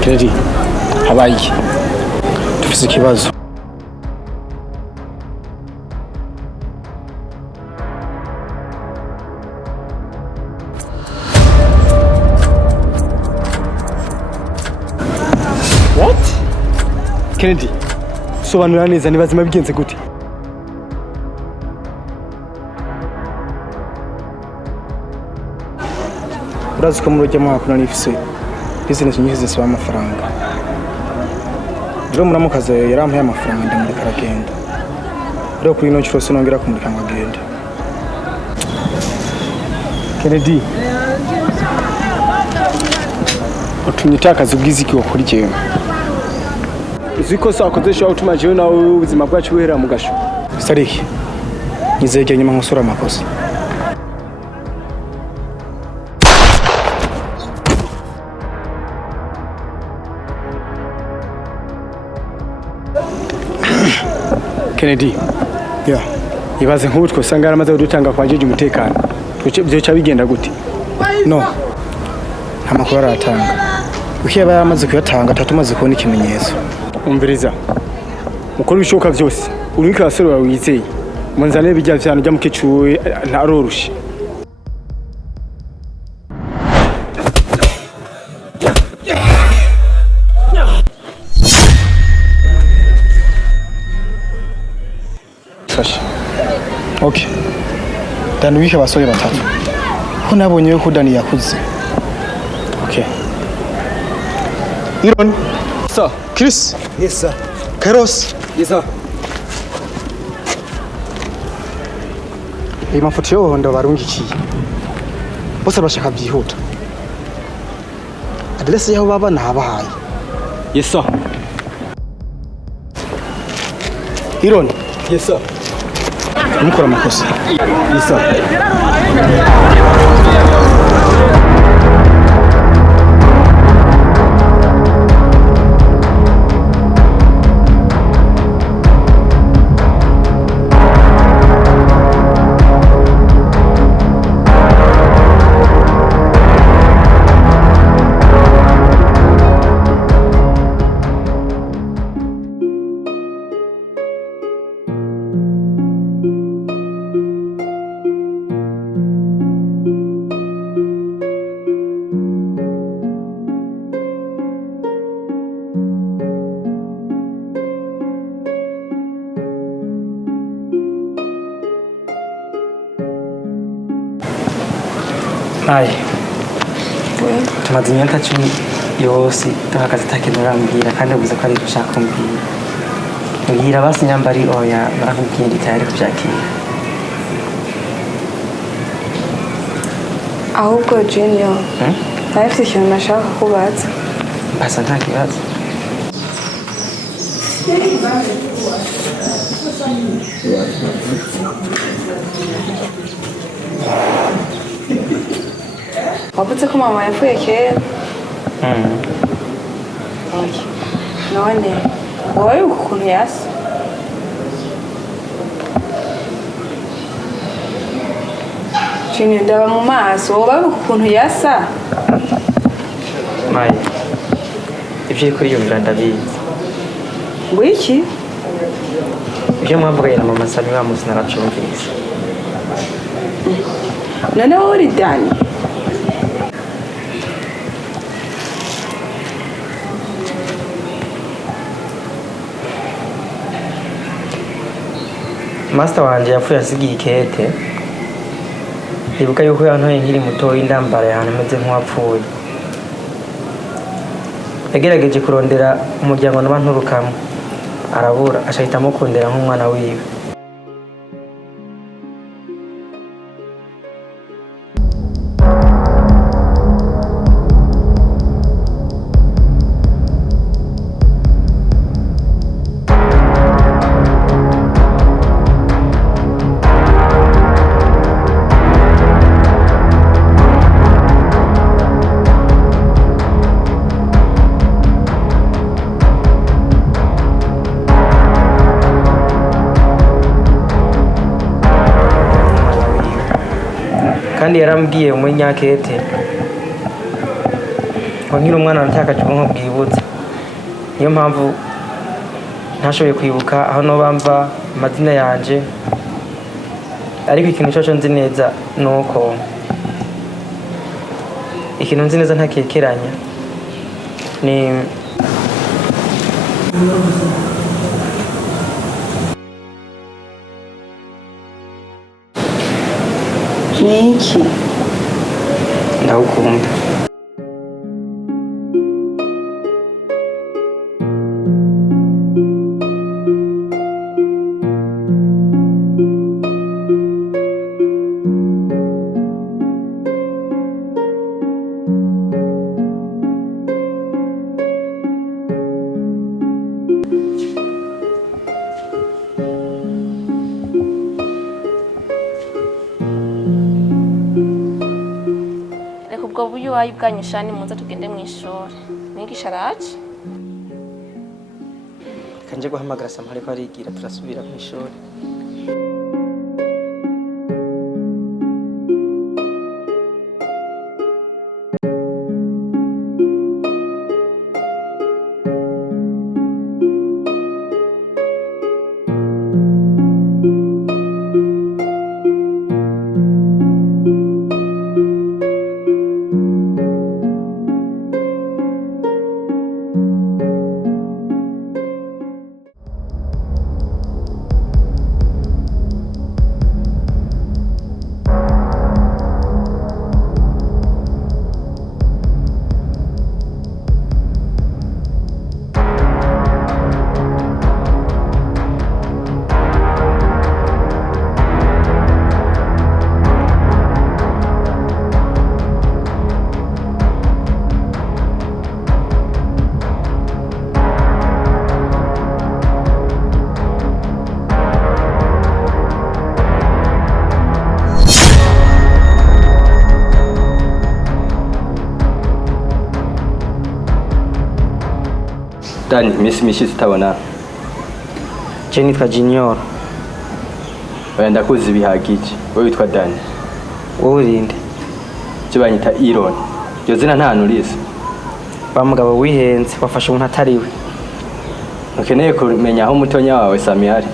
Kennedy, habaye dufise ikibazo. What? Kennedy, sobanura neza ni bazima bigenze gute? Urazi ko mu rujya mwaka nifise business nyinshi zisaba amafaranga. Rero muramukaze yarampaye amafaranga ndamureka aragenda. Rero kuri ino cyose nongera kumurika ngo agende. Kennedy, utumye akazi ubwiziki wakora ikintu. Uziko se wakoze utuma jewe nawe ubuzima bwacu buhera mu gasho. Sariki, nizeye nyuma nkosora amakosa. Kennedy, yeah, ibaze nk'ubu twosanga yaramaze kudutanga kwa jeje umutekano. Byoca bigenda gute? No, nta makuru aratanga. Ukiye aba yamaze kuyatanga tatumaze kubona ikimenyetso. Umviriza, ukora ibishoboka byose uri klasero wawe wizeye munzane bijya vyano bya mukecuwe ntarorushe. Okay. Dani wike basore batatu. Ko nabonye ko Dani yakuze. Okay. Iron. Sir. Chris. Yes sir. Kairos. Yes sir. Iyi mafoto yo ndo barungikiye. Bose bashaka byihuta. Adresse yaho baba nabahaye. Yes sir. Iron. Yes sir. Mukora amakosa. Yes sir. Ai. Tumaze imyaka 10 yose tuhagaze takinura mbwira kandi ubuze ko ari gushaka kumbwira. Mbwira basi nyambari oya narakubwiye ndi tayari kubyakira. Ahubwo Junior, ntafite ikintu nashaka kubaza. Basa nta kibazo. Wavuze ko mama yapfuye kera. None wowe ukuntu yasa. Junior ndaba mu maso wowe ukuntu yasa. Mai. Ibyo kuri yo ndabizi. Ngo iki? Ibyo mwavuganye na mama Sami wa musi naracumvise. None wowe uri Dani? Master wanje yapfuye asigiye ikete ndibuka yuko yantoye nkiri mutoya indambara ahantu ameze nk'uwapfuye. Yagerageje kurondera umuryango naba nturukamo arabura, ashahitamo kundera nk'umwana wiwe. Kandi yarambwiye muri nyakete ngo nkiri umwana natakaje ubwonko bwibutse, niyo mpamvu ntashoboye kwibuka aho noba mva, amazina yanje. Ariko ikintu cyo nzi neza nuko ikintu nzi neza ntakekeranya ni niki ndagukunda. ubwo buyu wayi bwanyushani muza tugende mu ishuri. Mwigisha araje? Kanje guhamagara Samari ko arigira turasubira mu ishuri. Dani, misi tutabona. Je nitwa Junior. Oya ndakuzi bihagije. Wowe witwa Dani. Wowe urinde? Je banyita Iron. Yo zina nta nurize. Ba mugabo wihenze wafashe umuntu atariwe. Ukeneye kumenya aho mutonya wawe Sami ari.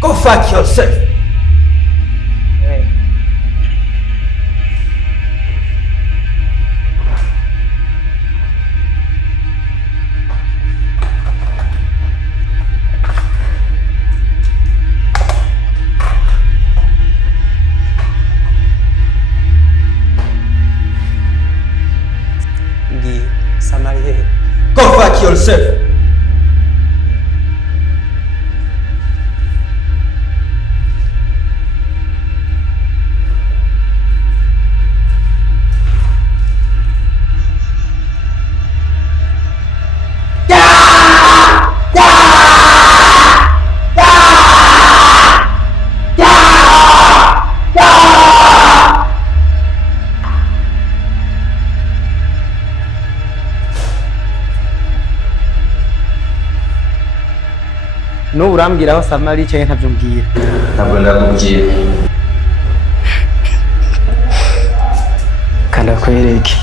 Go fuck yourself. Go fuck yourself. N'ubu urambwira aho Samari yicaye ntavyo mbwira. Ntabwo ndakubwira. Kandi akwereke.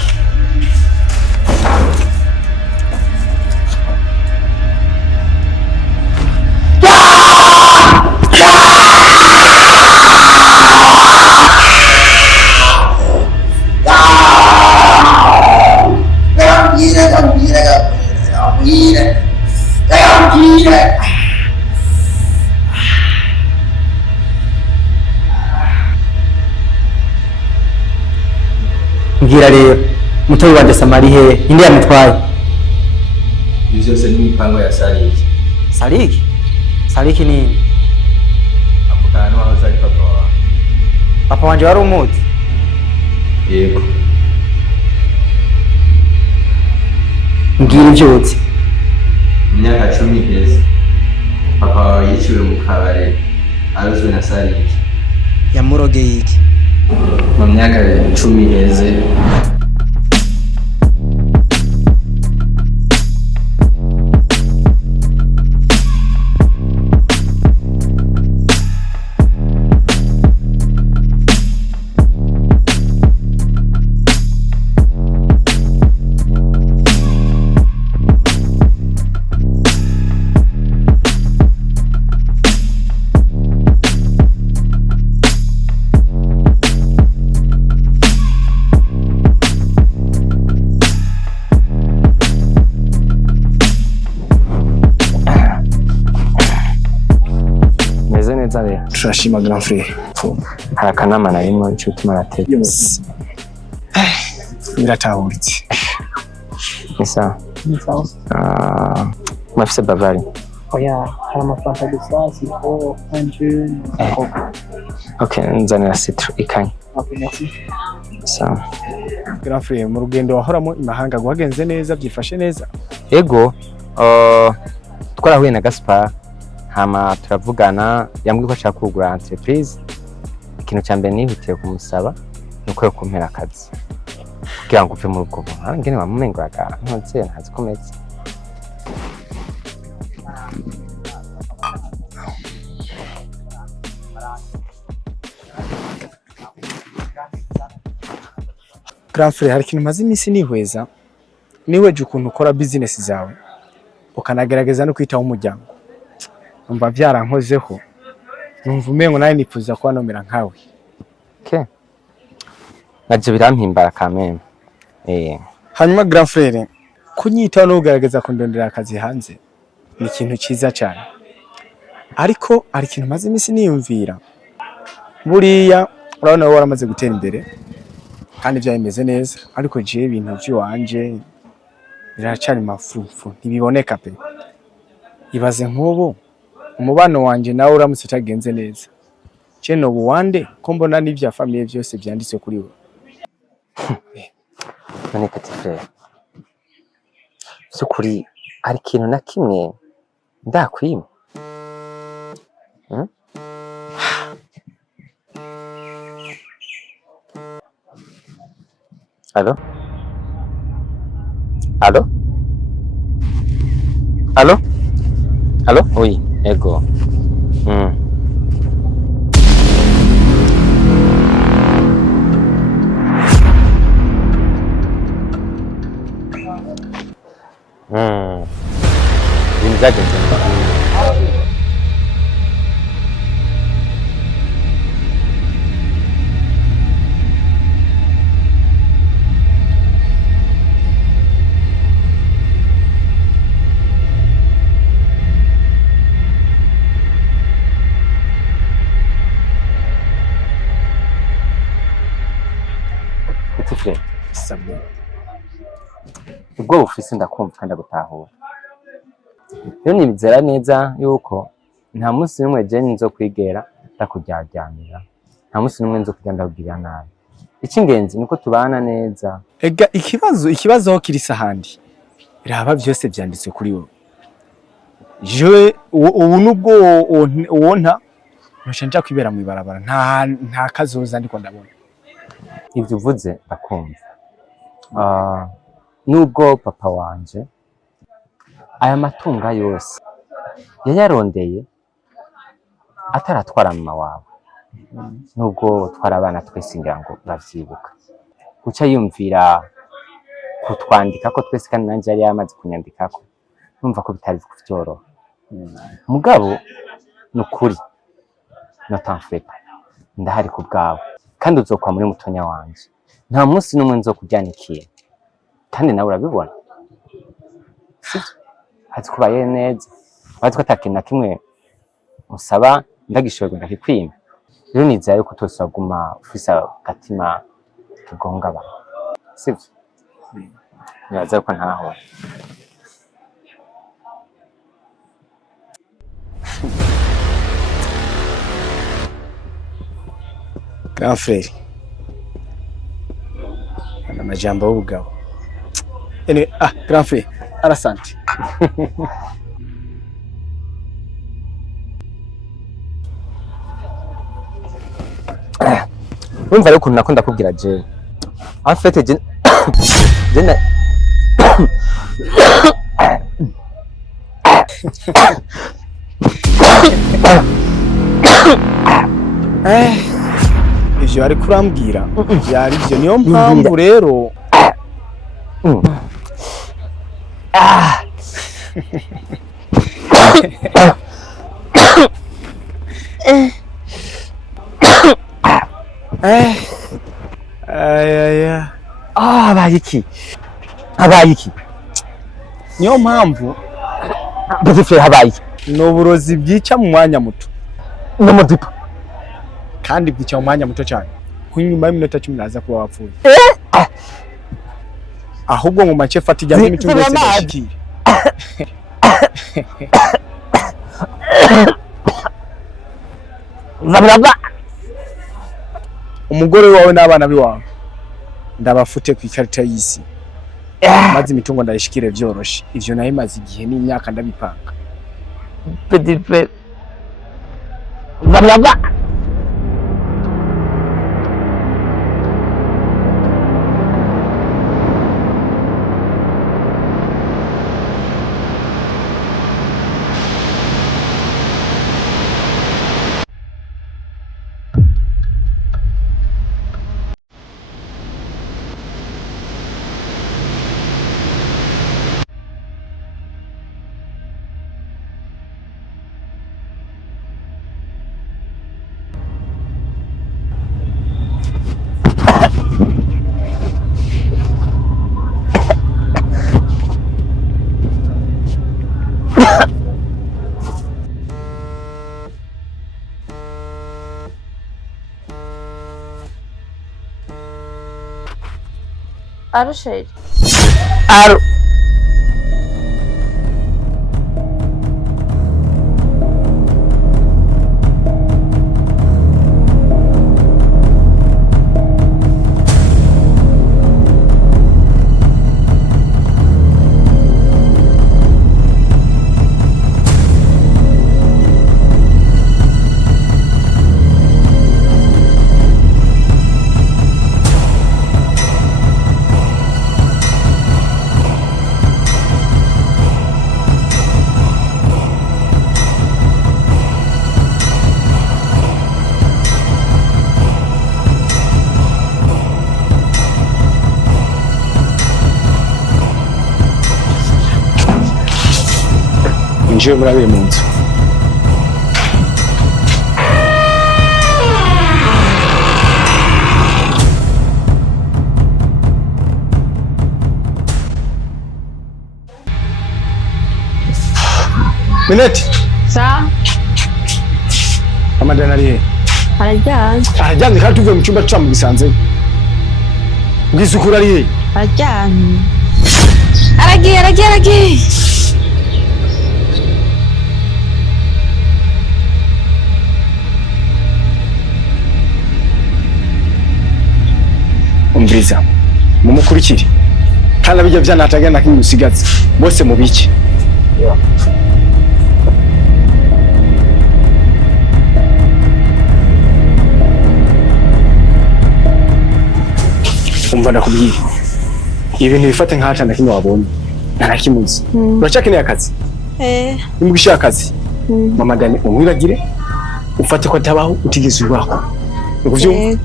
Mbwira rero mutoyi wanje Samari he inde yamutwaye? Ibyo byose ni imipango ya Saliki. Saliki? Saliki ni avukana wahoze ari papa wawe. Papa wanje wari umuzi? Yego. Mbwira ibyo uzi. Mu myaka 10 iheze papa wawe yiciwe mu kabare aruzwe na Saliki. Yamurogeye iki? Mu myaka 10 iheze turashima grand frère. Hari akanama narimo icyo utuma aratega. Biratahuritse. Ni sawa. Mafise Bavari. Oya, hari amafaranga gusa siko anje. Okay, nzanira citro ikanye. Okay, merci. Sawa. Grand frère, mu rugendo wahoramo imahanga guhagenze neza byifashe neza? Ego, twarahuye na Gaspar. Hama turavugana yambwiye ko ashaka kugura entreprise. Ikintu cya mbere nihutiye kumusaba nuko yo kumpera akazi kugira ngo uve mu rugo. Ngene wamumenguraga ntonse ntazi komeza. Grand frère, hari ikintu maze iminsi nihweza niweje ukuntu ukora business zawe ukanagerageza no kwitaho umuryango. Numva byarankozeho, numva umengo nawe nifuza kuba nomera nkawe. Okay. Navyo birampimbara kameme. Hanyuma grand frère, kunyitaho no kugerageza kundondera akazi hanze ni ikintu cyiza cyane. Ariko ari ikintu maze iminsi niyumvira. Buriya urabona wowe waramaze gutera imbere kandi byameze neza, ariko je ibintu by'iwanje biracari mafufu ntibiboneka pe. Ibaze nk'ubu umubano wanje nawe uramutse utagenze neza, ceno buwande ko mbona n'ivya famille byose byanditse kuri we. None petit frère, sukuri ari ikintu na kimwe ndakwima. Allô? Allô? Allô? Allô? Oui, ego. Ibintu byagenze ubwo bufise ndakumva kandi ndagutahura. Rero nibizera neza yuko nta munsi n'umwe je nzokwigera ndakuryamira, nta munsi n'umwe nzokugenda ndakugirira nabi. Icy'ingenzi niko tubana neza. Ega ikibazo aho kiri sahandi raba byose byanditse kuri wowe. Je ubu nubwo wonta ntushanja kwibera mu ibarabara nta kazoza ndiko ndabona. Ivyo uvuze ndakumva. Nubwo papa wanje aya matunga yose yayarondeye ataratwara mama wawe, nubwo twara abana twese ngira ngo bavyibuka, uca yumvira kutwandika ko twese kandi nanje yari yamaze kunyandikako, numva ko bitari kuvyoroha. Mugabo nukuri notamfreka ndahari ku bwawe kandi uzokwa muri mutonya wanje, nta munsi n'umwe nzokujyanikiye kandi nawe urabibona. Hazi kubaye neza, bazi ko atakintu na kimwe musaba ndagishoboye ndakikwima. Rero nizeye ko tosaguma ufise gatima tugonga abantu, sivyo? Nibaza ko ntaho Grand frère ana majambo y'ubugabo. Grand frère arasante. Urumva rero ukuntu nakunda kubwira je en fait je ivyo ari kurambwira byari byo, niyo mpamvu rero habaye iki niyo mpamvu bafite habaye n'uburozi bwica mu mwanya muto n'umudipa kandi bwica mu mwanya muto cyane, kunyuma y'iminota 10 naza kuba wapfuye. Ahubwo mu make fata ijya n'imitungo yose ndashikira. Umugore wawe n'abana biwawe ndabafute ku ikarita y'isi, maze imitungo ndayishikire vyoroshe. Ivyo nayo imaze igihe n'imyaka ndabipanga. Petit frère Aro şey. Aro. Injiye murabire mu nzu. Mineti. Sa. Amadana arihe? Arajyanye. Arajyanye kandi tuvuye mu cyumba cyamu gisanze. Bwisukura arihe? Arajyanye. aragiye. Umviriza mumukurikire kandi abijya byanataga na kimwe usigaze bose mubice umva nakubwiye ibintu bifate nk'aca na kimwe wabonye narakimuzi uracakeneye akazi nimba ushaka akazi mama Dani umwibagire ufate ko atabaho utigeze ubaho ukuvyumva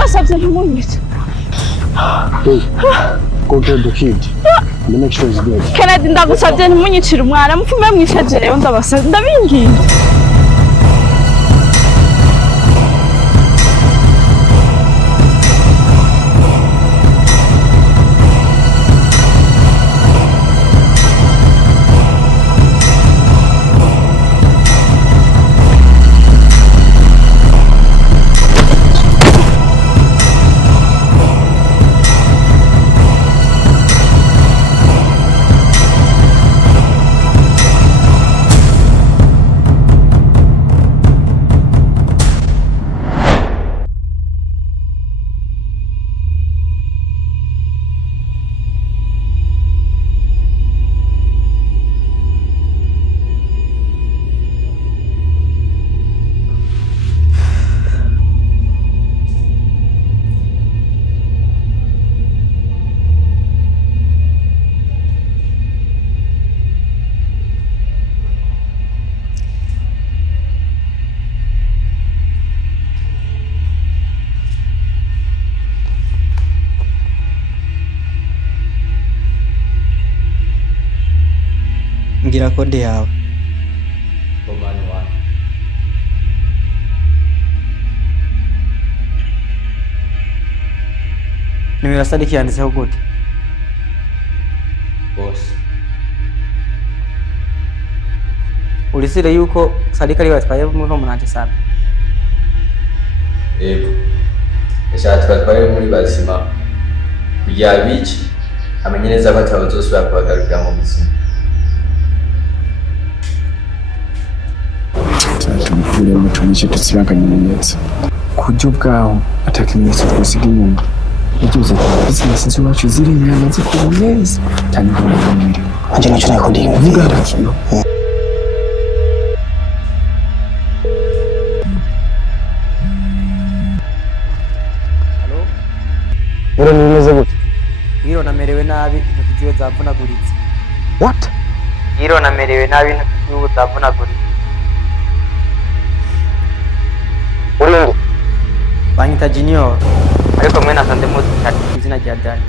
Basabye ntumunyice. Hey, go get the kid. Let me make sure he's dead. Kennedy ndagusabye ntimunyicire umwana mupfume mwishaje rero ndabasabye ndabinginze. Ngira kode yawe. Nimero Sadiki yanditseho gute? Boss. Ulisire yuko Sadiki ari watwaye muri umunanje sana. Yego. Eshaka twatwaye muri bazima. Kugira bici amenye neza ko atabazosubira kubagarukira mu buzima. Tumukure mu tunishe tutsibanganye neza kujyo bwaho atakimenyetso twasiga inyuma ibyuze business z'iwacu ziri inyama zikora neza cyane ngo n'umubiri anje nicyo nakundi vuga arakiyo Hello Ero nimeze gute Ngiro namerewe nabi intoki ziwe zavunaguritse What Ngiro namerewe nabi intoki ziwe zavunaguritse Urinde Banyita Junior ariko mwe nasanze muzi cyane izina rya Dani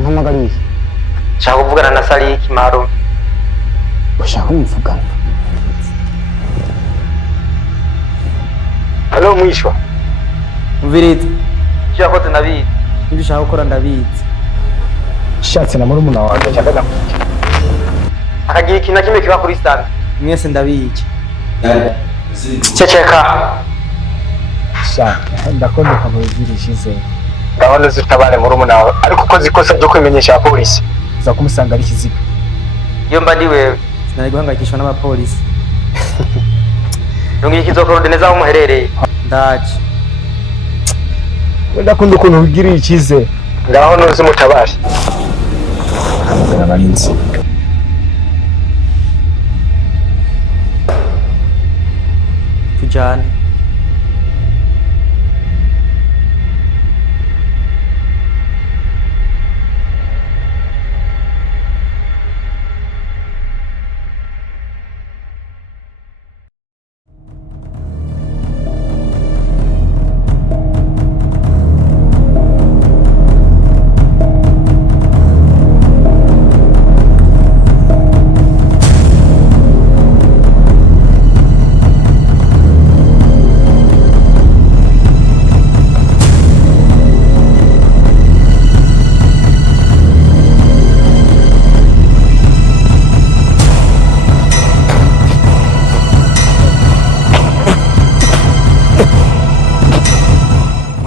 Ntamagariye Nshaka kuvugana na Saliki Marume Ushaka kumvugana Hello mwishwa Mvirizi Nshaka ko ndabizi Ibyo ushaka gukora ndabizi Shatse na murumuna wanjye cyangwa akagira ikintu kimwe kiba kuri stand mwese ndabizi Ceceka Sha ndakunda kamuzirishize Gahunda zitabane murumuna wawe ariko uko zikosa byo kwimenyesha polisi za kumusanga ari kiziga Iyo mba ndi wewe sinari guhangayikishwa n'abapolisi Nungi kizokoro neza aho muherereye ndaje Ndakunda ukuntu ugiriye ikize ngaho nuzi mutabari Hamagara abarinzi tujyane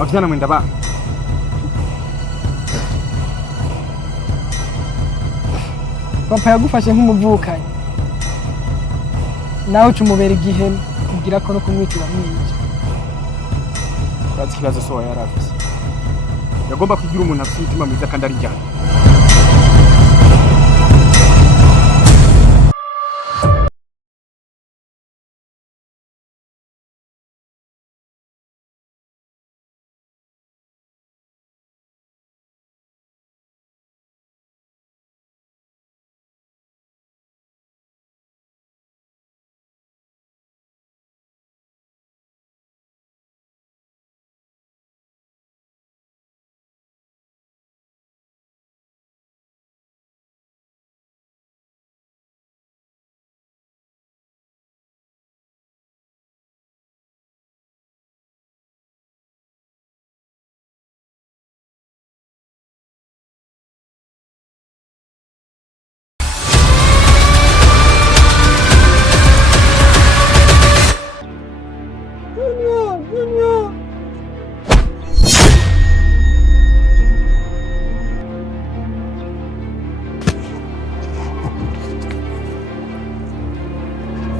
abavyana mwenda ba papa yagufashe nk'umuvukanyi nawe cumubera igihemu ugira ko no kumwitira mwiza urazi ikibazo so yarafise yagomba kugira umuntu afite umutima mwiza kandi ari njyana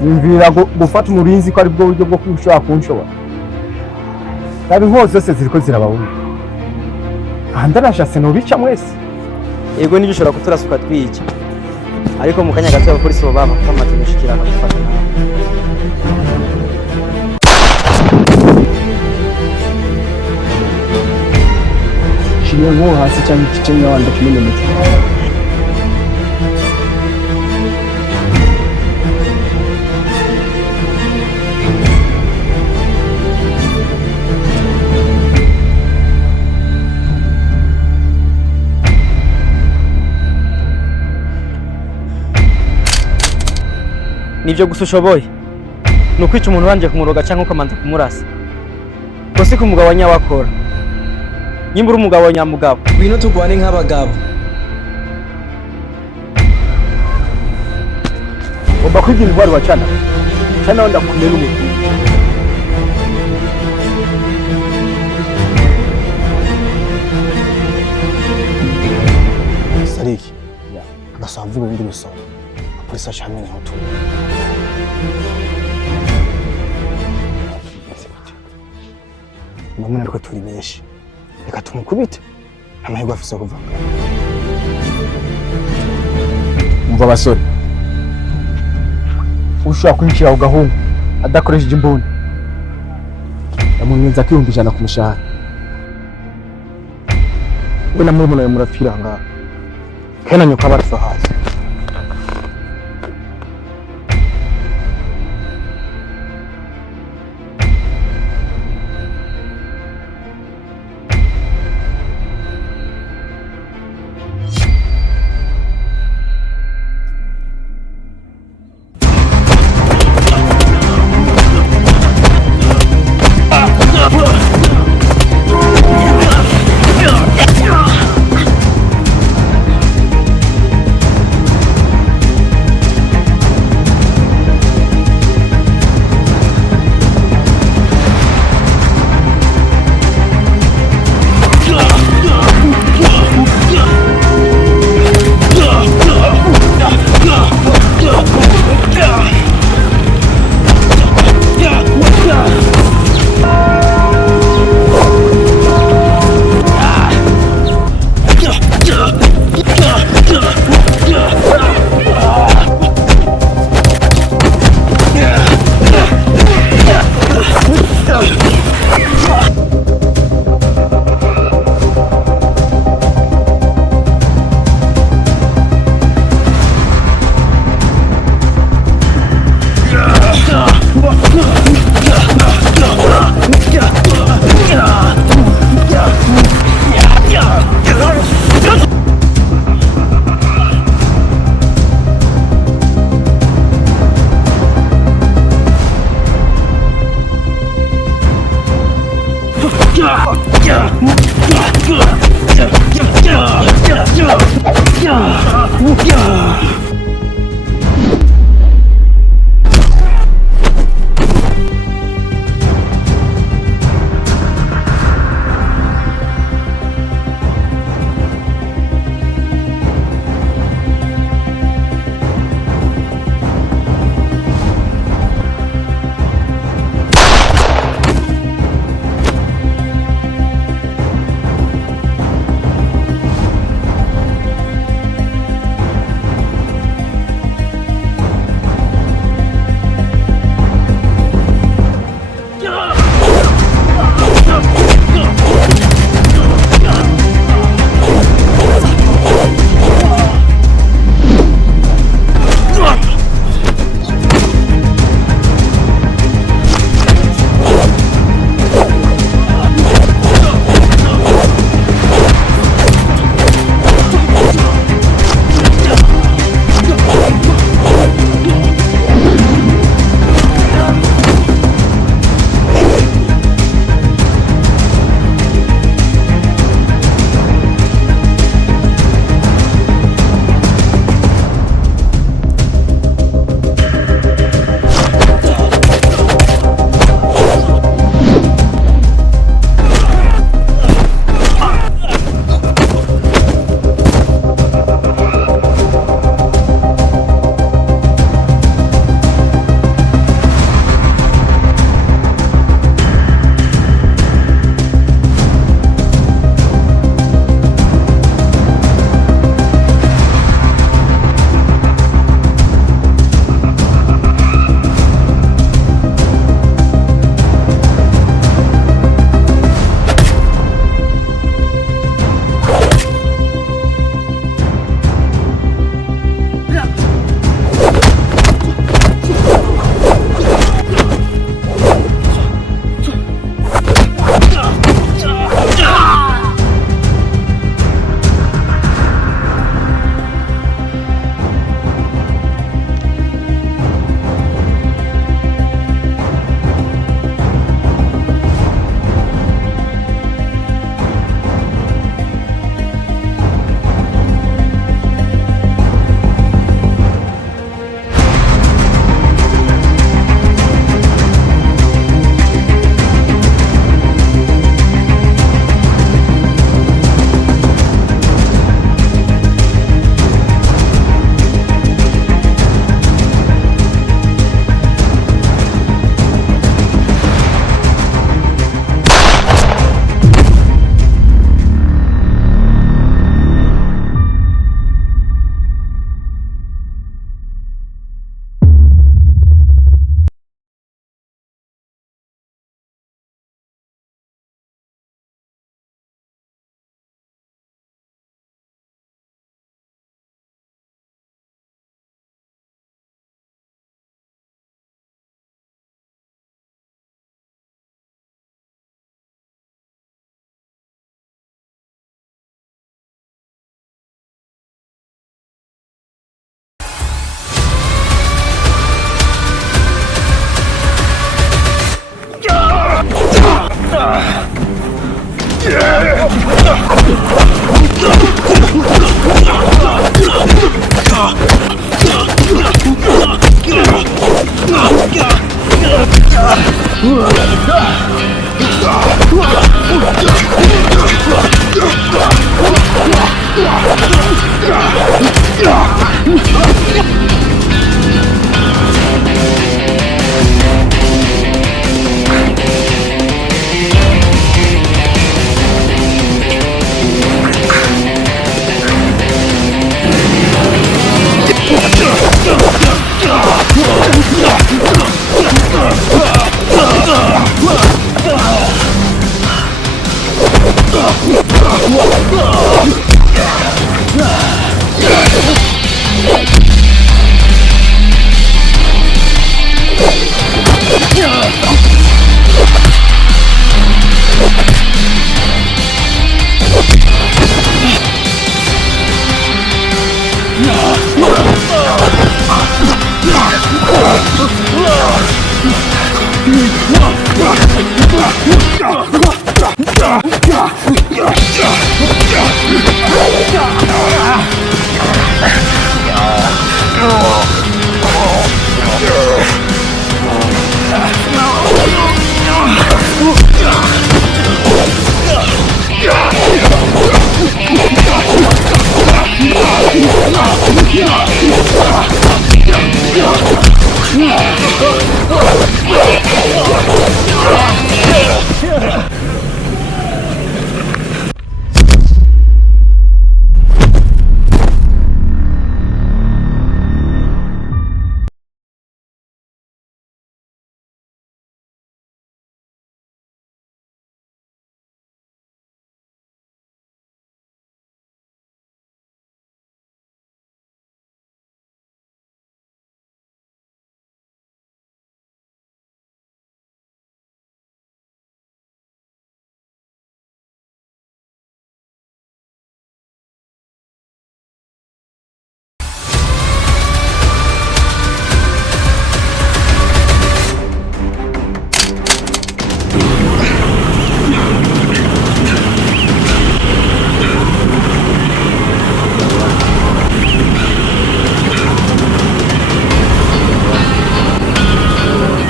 Nimvira gufata umurinzi ko ari bwo buryo bwo kushobora kunshobora. Nabi hose zose ziriko zirabawundi. Ndarashatse nobica mwese. Yego nibyo ushobora kuturasuka twica. Ariko mu kanya gato abapolisi bo baba bamaze gushikira bakafata nawe. Shiye nko hasi cyangwa igice n'abandi kimwe mu nivyo gusa ushoboye ni ukwica umuntu wanje kumuroga cyangwa ukamanza kumurasa ko si kumugabo wa nyawakora nyimbura umugabo wa nyamugabo ngwino tugwane nk'abagabo ugomba kwigira intwari wacana cyane wenda kumena umuntu Sariki agasamvuga ibindi bisoro polisi ashamwe ni hotu Namwe nariko turi benshi reka tumukubite amahirwe afise kuva umva basore ushaka kwinjira ugahunga adakoresheje imbunda yamunyenza kwiyumvijana ku mushahara we na murumuna we murapfira ngaha kena nyoka barasa hasi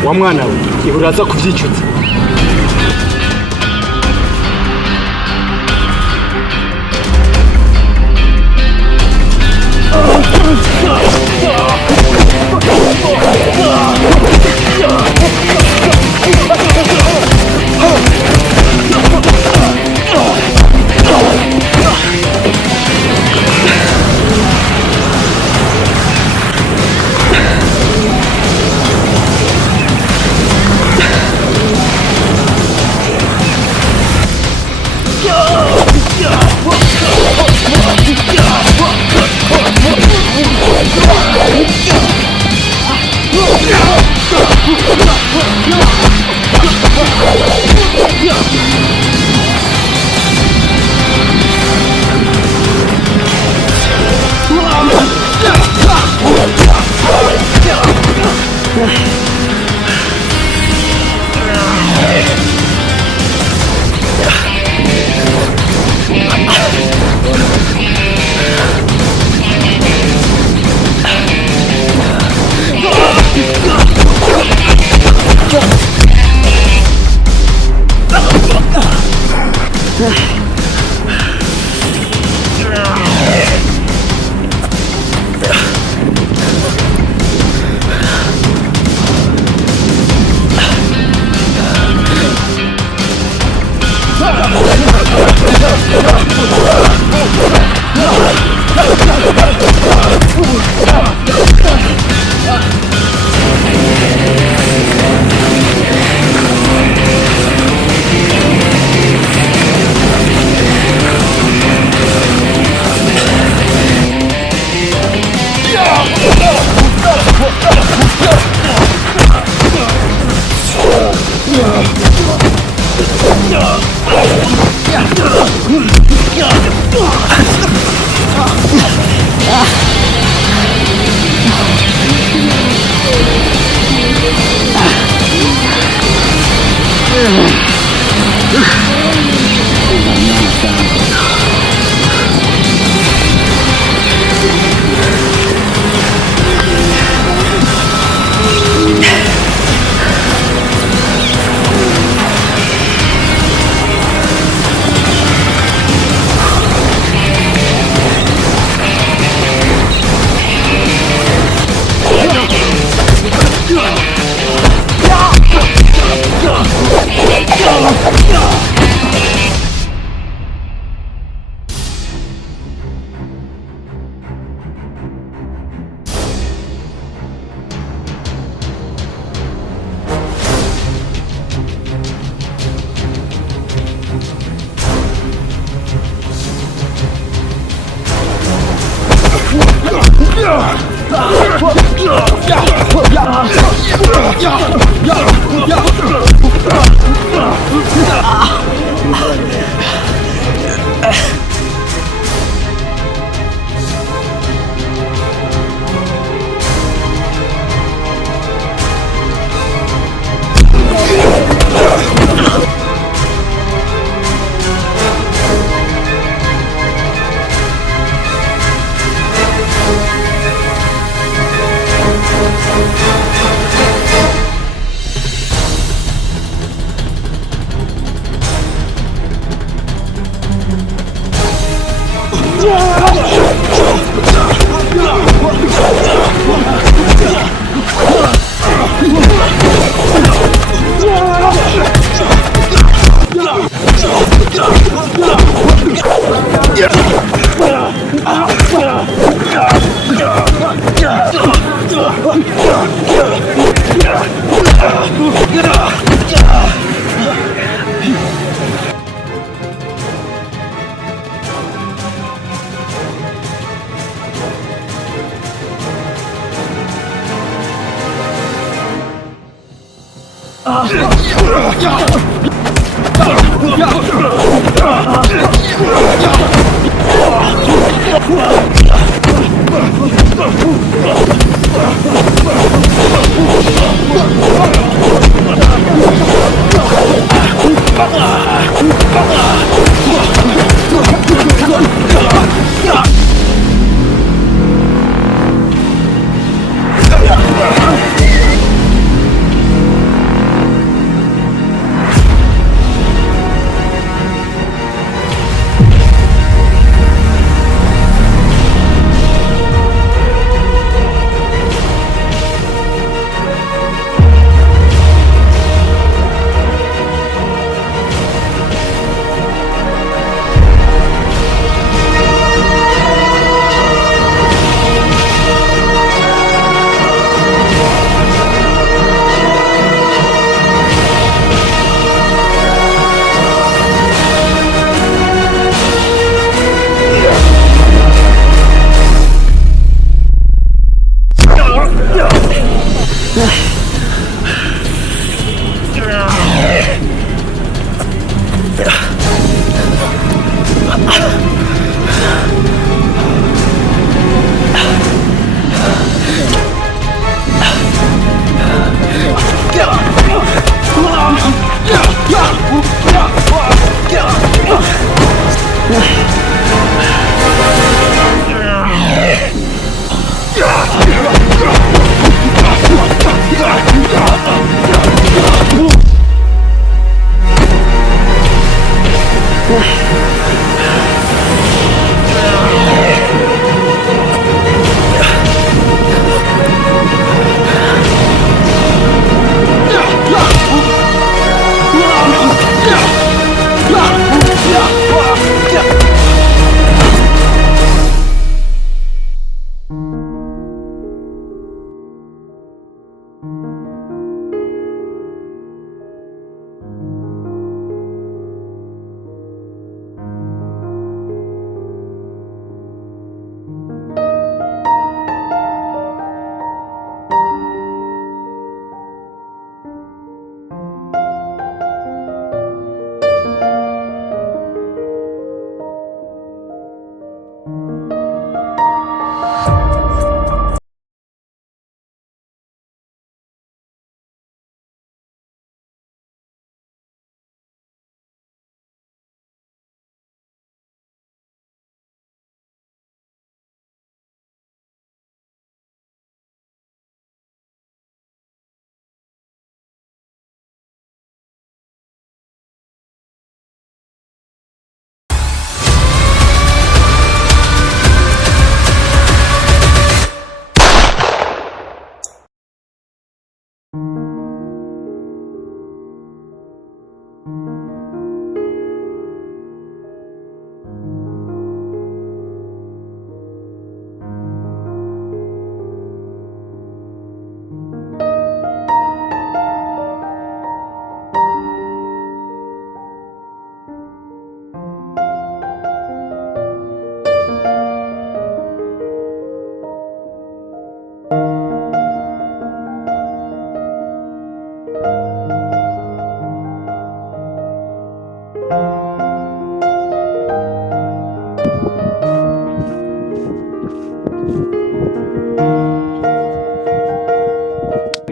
wa mwana we ihuraza kuvyicuza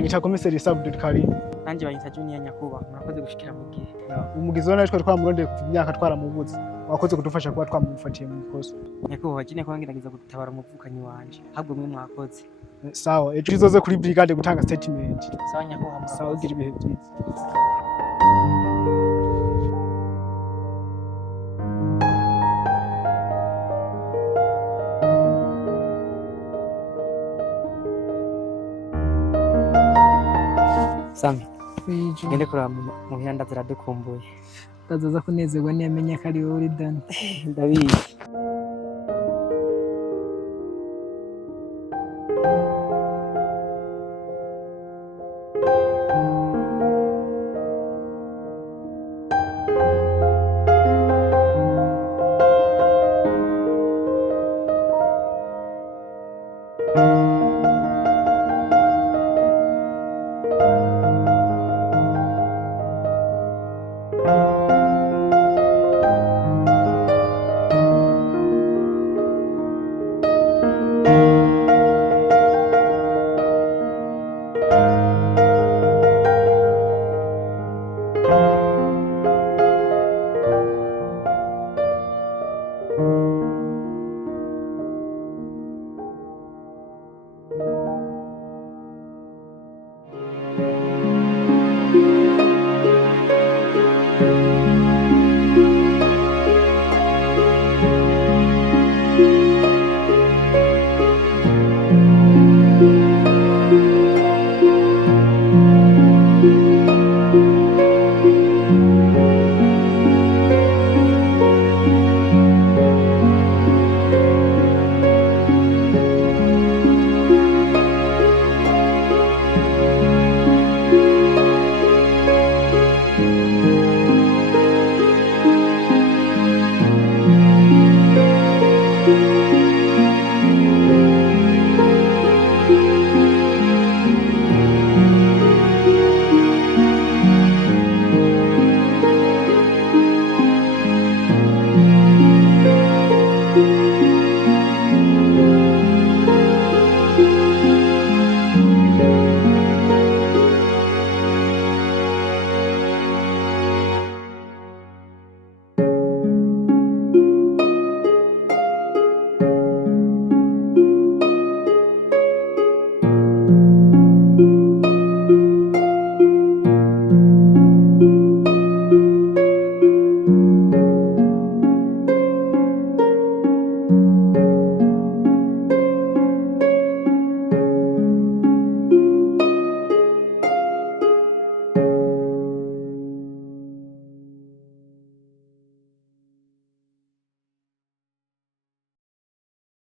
banyita komiseri Subtitles kari. Nanjye banyita Junior Nyakuba, murakoze gushikira mu gihe. Umugizi wa natwe twamurondeye kuva imyaka twaramubuze. Wakoze kudufasha kuba twamufatiye mu ikosa. Nyakuba jine ko ngerageza gutabara umuvukanyi wanje. Habwo mwe mwakoze. Sawa, ejo tuzoze kuri brigade gutanga statement. Sawa Nyakuba. Sawa, ugira ibihe byiza. Sami, ngende kuraba mu bihanda ziradukumbuye. Utazoza kunezerwa niyamenye ko ari wowe uri Dani. Ndabizi.